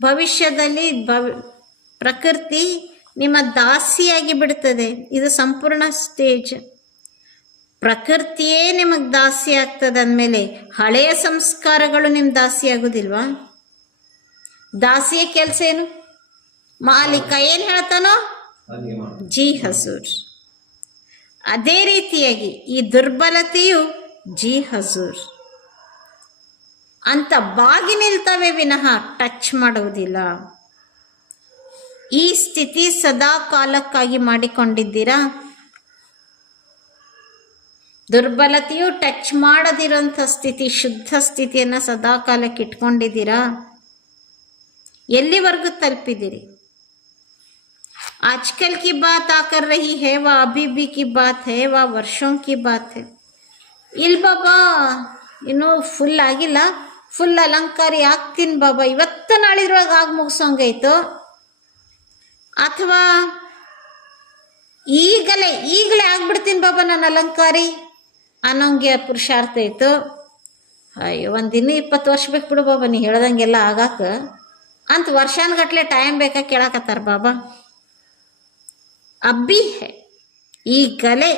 ಭವಿಷ್ಯದಲ್ಲಿ ಪ್ರಕೃತಿ ನಿಮ್ಮ ದಾಸಿಯಾಗಿ ಬಿಡ್ತದೆ. ಇದು ಸಂಪೂರ್ಣ ಸ್ಟೇಜ್. ಪ್ರಕೃತಿಯೇ ನಿಮಗೆ ದಾಸಿ ಆಗ್ತದೆ ಅಂದಮೇಲೆ ಹಳೆಯ ಸಂಸ್ಕಾರಗಳು ನಿಮ್ಮ ದಾಸಿ ಆಗುದಿಲ್ವಾ? ದಾಸಿಯ ಕೆಲಸ ಏನು? ಮಾಲೀಕ ಏನು ಹೇಳ್ತಾನೋ ಜಿ ಹಜೂರ್. ಅದೇ ರೀತಿಯಾಗಿ ಈ ದುರ್ಬಲತೆಯು ಜಿ ಹಜೂರ್ ಅಂತ ಬಾಗಿ ನಿಲ್ತವೆ ವಿನಃ ಟಚ್ ಮಾಡುವುದಿಲ್ಲ. ಈ ಸ್ಥಿತಿ ಸದಾ ಕಾಲಕ್ಕಾಗಿ ಮಾಡಿಕೊಂಡಿದ್ದೀರಾ? ದುರ್ಬಲತೆಯು ಟಚ್ ಮಾಡದಿರೋಂಥ ಸ್ಥಿತಿ, ಶುದ್ಧ ಸ್ಥಿತಿಯನ್ನು ಸದಾ ಕಾಲಕ್ಕೆ ಇಟ್ಕೊಂಡಿದ್ದೀರಾ? ಎಲ್ಲಿವರೆಗೂ ತಲುಪಿದ್ದೀರಿ? आजकल की बात आकर रही है, वह अभी भी की बात है, वह वर्षों की बात है. ಇಲ್ಲ ಬಾಬಾ, ಇನ್ನೂ ಫುಲ್ ಆಗಿಲ್ಲ, ಫುಲ್ ಅಲಂಕಾರಿ ಆಗ್ತೀನಿ ಬಾಬಾ, ಇವತ್ತು ನಾಳಿದ್ರೊಳಗೆ ಆಗಿ ಮುಗಿಸೋಂಗಾಯ್ತು, ಅಥವಾ ಈಗಲೇ ಆಗ್ಬಿಡ್ತೀನಿ ಬಾಬಾ ನಾನು ಅಲಂಕಾರಿ ಅನ್ನೋಂಗೆ ಪುರುಷಾರ್ಥ ಇತ್ತು. ಅಯ್ಯೋ, ಒಂದಿನ 20 ವರ್ಷ ಬೇಕು ಬಿಡು ಬಾಬಾ, ನೀ ಹೇಳ್ದಂಗೆಲ್ಲ ಆಗಾಕ ಅಂತ ವರ್ಷಾನ್ಗಟ್ಲೆ ಟೈಮ್ ಬೇಕಾ ಕೇಳಾಕತ್ತಾರ ಬಾಬಾ. अभी है गले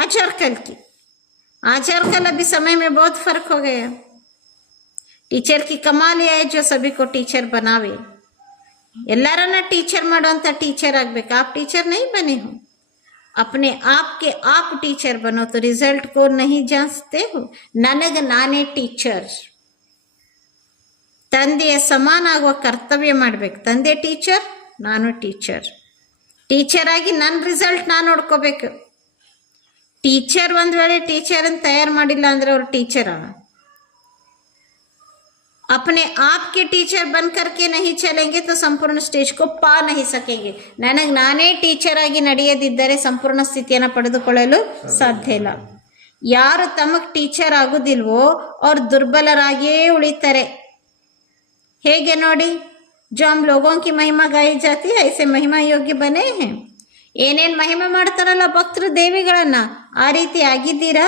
आचार कल की आचार कल अभी समय में बहुत फर्क हो गया. टीचर की कमाल यह है जो सभी को टीचर बनावे. ಎಲ್ಲರನ್ನ ಟೀಚರ್ ಮಾಡುವಂಥ ಟೀಚರ್ ಆಗಬೇಕು. आप टीचर नहीं बने हो, अपने आप के आप टीचर बनो तो रिजल्ट को नहीं जांचते हो. ನನಗೆ ನಾನೇ ಟೀಚರ್. ತಂದೆಯ ಸಮಾನ ಆಗುವ ಕರ್ತವ್ಯ ಮಾಡಬೇಕು. ತಂದೆ ಟೀಚರ್, ನಾನು ಟೀಚರ್. ಟೀಚರ್ ಆಗಿ ನನ್ನ ರಿಸಲ್ಟ್ ನಾನು ನೋಡ್ಕೋಬೇಕು. ಟೀಚರ್ ಒಂದು ವೇಳೆ ಟೀಚರನ್ನು ತಯಾರು ಮಾಡಿಲ್ಲ ಅಂದರೆ ಅವ್ರು ಟೀಚರ. अपने आप के टीचर बन करके नहीं चलेंगे तो संपूर्ण स्टेज को पा नहीं सकेंगे. ನನಗೆ ನಾನೇ ಟೀಚರ್ ಆಗಿ ನಡೆಯದಿದ್ದರೆ ಸಂಪೂರ್ಣ ಸ್ಥಿತಿಯನ್ನು ಪಡೆದುಕೊಳ್ಳಲು ಸಾಧ್ಯ ಇಲ್ಲ. ಯಾರು ತಮಗೆ ಟೀಚರ್ ಆಗೋದಿಲ್ವೋ ಅವ್ರು ದುರ್ಬಲರಾಗಿಯೇ ಉಳಿತಾರೆ. ಹೇಗೆ ನೋಡಿ, जो हम लोगों की महिमा गाई जाती है ऐसे महिमा योग्य बने हैं. ಏನೇನು ಮಹಿಮೆ ಮಾಡ್ತಾರಲ್ಲ ಭಕ್ತರು ದೇವಿಗಳನ್ನ, ಆ ರೀತಿ ಆಗಿದ್ದೀರಾ?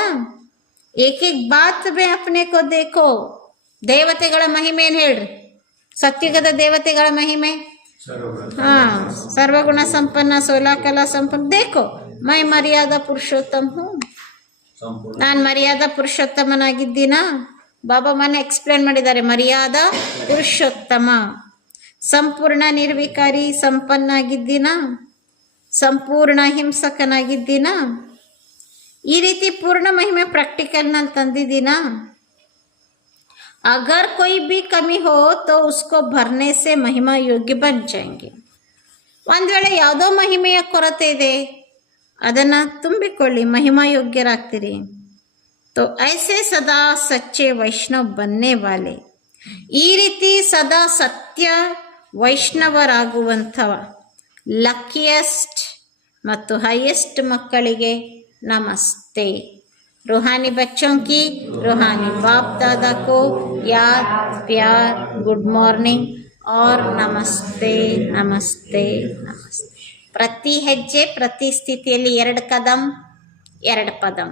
ಏಕೇಕ್ ಬಾತ್ ಮೇ ಅಪ್ನೆ ಕೋ ದೇಖೋ. ದೇವತೆಗಳ ಮಹಿಮೆ ಏನು ಹೇಳ್ರಿ? ಸತ್ಯುಗದ ದೇವತೆಗಳ ಮಹಿಮೆ, ಸರ್ವಗುಣ ಸಂಪನ್ನ, 16 ಕಲಾ ಸಂಪನ್ನ. ದೇಖೋ ಮೈ ಮರ್ಯಾದಾ ಪುರುಷೋತ್ತಮ ಹೂ. ನಾನು ಮರ್ಯಾದಾ ಪುರುಷೋತ್ತಮನಾಗಿದ್ದೀನಾ? ಬಾಬಾ ಮನೆ ಎಕ್ಸ್ಪ್ಲೇನ್ ಮಾಡಿದ್ದಾರೆ. ಮರ್ಯಾದಾ ಪುರುಷೋತ್ತಮ, ಸಂಪೂರ್ಣ ನಿರ್ವಿಕಾರಿ, ಸಂಪನ್ನಾಗಿದ್ದೀನಾ? ಸಂಪೂರ್ಣ ಹಿಂಸಕನಾಗಿದ್ದೀನಾ? ಈ ರೀತಿ ಪೂರ್ಣ ಮಹಿಮೆ ಪ್ರಾಕ್ಟಿಕಲ್ನಲ್ಲಿ ತಂದಿದ್ದೀನಾ? अगर कोई भी कमी हो तो उसको भरने से महिमा योग्य बन जाएंगे. ಒಂದು ವೇಳೆ ಯಾವುದೋ ಮಹಿಮೆಯ ಕೊರತೆ ಇದೆ, ಅದನ್ನು ತುಂಬಿಕೊಳ್ಳಿ, ಮಹಿಮಾ ಯೋಗ್ಯರಾಗ್ತೀರಿ. तो ऐसे सदा सच्चे वैष्णव बनने वाले. ಈ ರೀತಿ ಸದಾ ಸತ್ಯ ವೈಷ್ಣವರಾಗುವಂಥ ಲಕ್ಕಿಯೆಸ್ಟ್ ಮತ್ತು ಹೈಯೆಸ್ಟ್ ಮಕ್ಕಳಿಗೆ ನಮಸ್ತೆ. रूहानी बच्चों की रूहानी बाप दादा को याद, प्यार, गुड मॉर्निंग और नमस्ते नमस्ते नमस्ते. ಪ್ರತಿ ಹೆಜ್ಜೆ ಪ್ರತಿ ಸ್ಥಿತಿಯಲ್ಲಿ 2 ಕದಂ 2 ಪದಂ.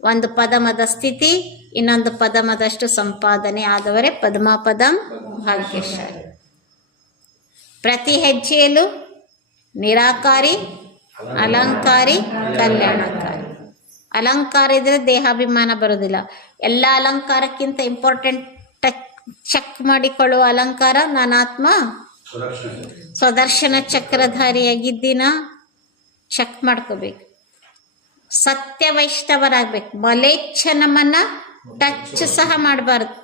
ಒಂದು ಪದಮದ ಸ್ಥಿತಿ, ಇನ್ನೊಂದು ಪದಮದಷ್ಟು ಸಂಪಾದನೆ ಆದವರೇ ಪದ್ಮಪದಂ ಭಾಗ್ಯಶಾಲಿ. ಪ್ರತಿ ಹೆಜ್ಜೆಯಲ್ಲೂ ನಿರಾಕಾರಿ ಅಲಂಕಾರಿ, ಕಲ್ಯಾಣಕಾರಿ. ಅಲಂಕಾರ ಇದ್ರೆ ದೇಹಾಭಿಮಾನ ಬರೋದಿಲ್ಲ. ಎಲ್ಲ ಅಲಂಕಾರಕ್ಕಿಂತ ಇಂಪಾರ್ಟೆಂಟ್ ಚೆಕ್ ಮಾಡಿಕೊಳ್ಳುವ ಅಲಂಕಾರ ನಾನಾತ್ಮ ಸ್ವದರ್ಶನ ಚಕ್ರಧಾರಿಯಾಗಿದ್ದೀನ ಚೆಕ್ ಮಾಡ್ಕೋಬೇಕು. ಸತ್ಯ ವೈಷ್ಣವರಾಗಬೇಕು. ಮಲೇಚ್ಛ ನಮ್ಮನ್ನ ಟಚ್ ಸಹ ಮಾಡಬಾರ್ದು.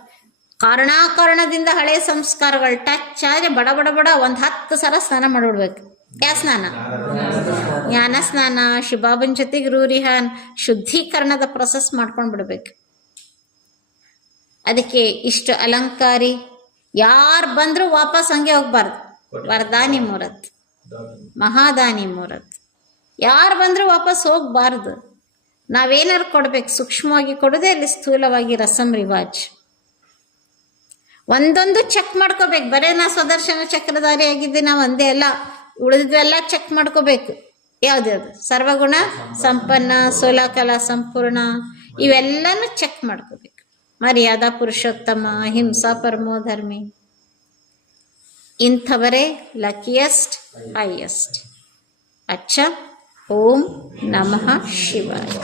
ಕಾರಣಾಕಾರಣದಿಂದ ಹಳೆಯ ಸಂಸ್ಕಾರಗಳು ಟಚ್ ಆದರೆ ಬಡ ಬಡ ಬಡ 10 ಸಲ ಸ್ನಾನ ಮಾಡಿಬಿಡ್ಬೇಕು. ಯಾವ ಸ್ನಾನ? ಜ್ಞಾನ ಸ್ನಾನ. ಶಿವಬಾಬನ ಜೊತೆಗೆ ರೂರಿಹಾನ್ ಶುದ್ಧೀಕರಣದ ಪ್ರೊಸೆಸ್ ಮಾಡ್ಕೊಂಡು ಬಿಡ್ಬೇಕು. ಅದಕ್ಕೆ ಇಷ್ಟು ಅಲಂಕಾರಿ. ಯಾರು ಬಂದರೂ ವಾಪಸ್ ಹಂಗೆ ಹೋಗ್ಬಾರ್ದು. ವರದಾನಿ ಮೂರತ್, ಮಹಾದಾನಿ ಮೂರತ್. ಯಾರು ಬಂದರೂ ವಾಪಸ್ ಹೋಗ್ಬಾರ್ದು. ನಾವೇನಾರು ಕೊಡ್ಬೇಕು, ಸೂಕ್ಷ್ಮವಾಗಿ ಕೊಡೋದೇ ಅಲ್ಲಿ ಸ್ಥೂಲವಾಗಿ ರಸಂ ರಿವಾಜ್. ಒಂದೊಂದು ಚೆಕ್ ಮಾಡ್ಕೋಬೇಕು. ಬರೇ ನಾ ಸ್ವದರ್ಶನ ಚಕ್ರಧಾರಿ ಆಗಿದ್ದೆ ನಾವು ಒಂದೇ ಅಲ್ಲ, ಉಳಿದ್ವೆಲ್ಲ ಚೆಕ್ ಮಾಡ್ಕೋಬೇಕು. ಯಾವ್ದ್ಯಾವ್ದು? ಸರ್ವಗುಣ ಸಂಪನ್ನ, ಸೋಲಕಲಾ ಸಂಪೂರ್ಣ, ಇವೆಲ್ಲನೂ ಚೆಕ್ ಮಾಡ್ಕೋಬೇಕು. ಮರ್ಯಾದಾ ಪುರುಷೋತ್ತಮ, ಹಿಂಸಾ ಪರಮೋ ಧರ್ಮಿ, ಇಂಥವರೇ ಲಕಿಯೆಸ್ಟ್, ಹೈಯೆಸ್ಟ್. ಅಚ್ಚ. ಓಂ ನಮಃ ಶಿವಾಯ.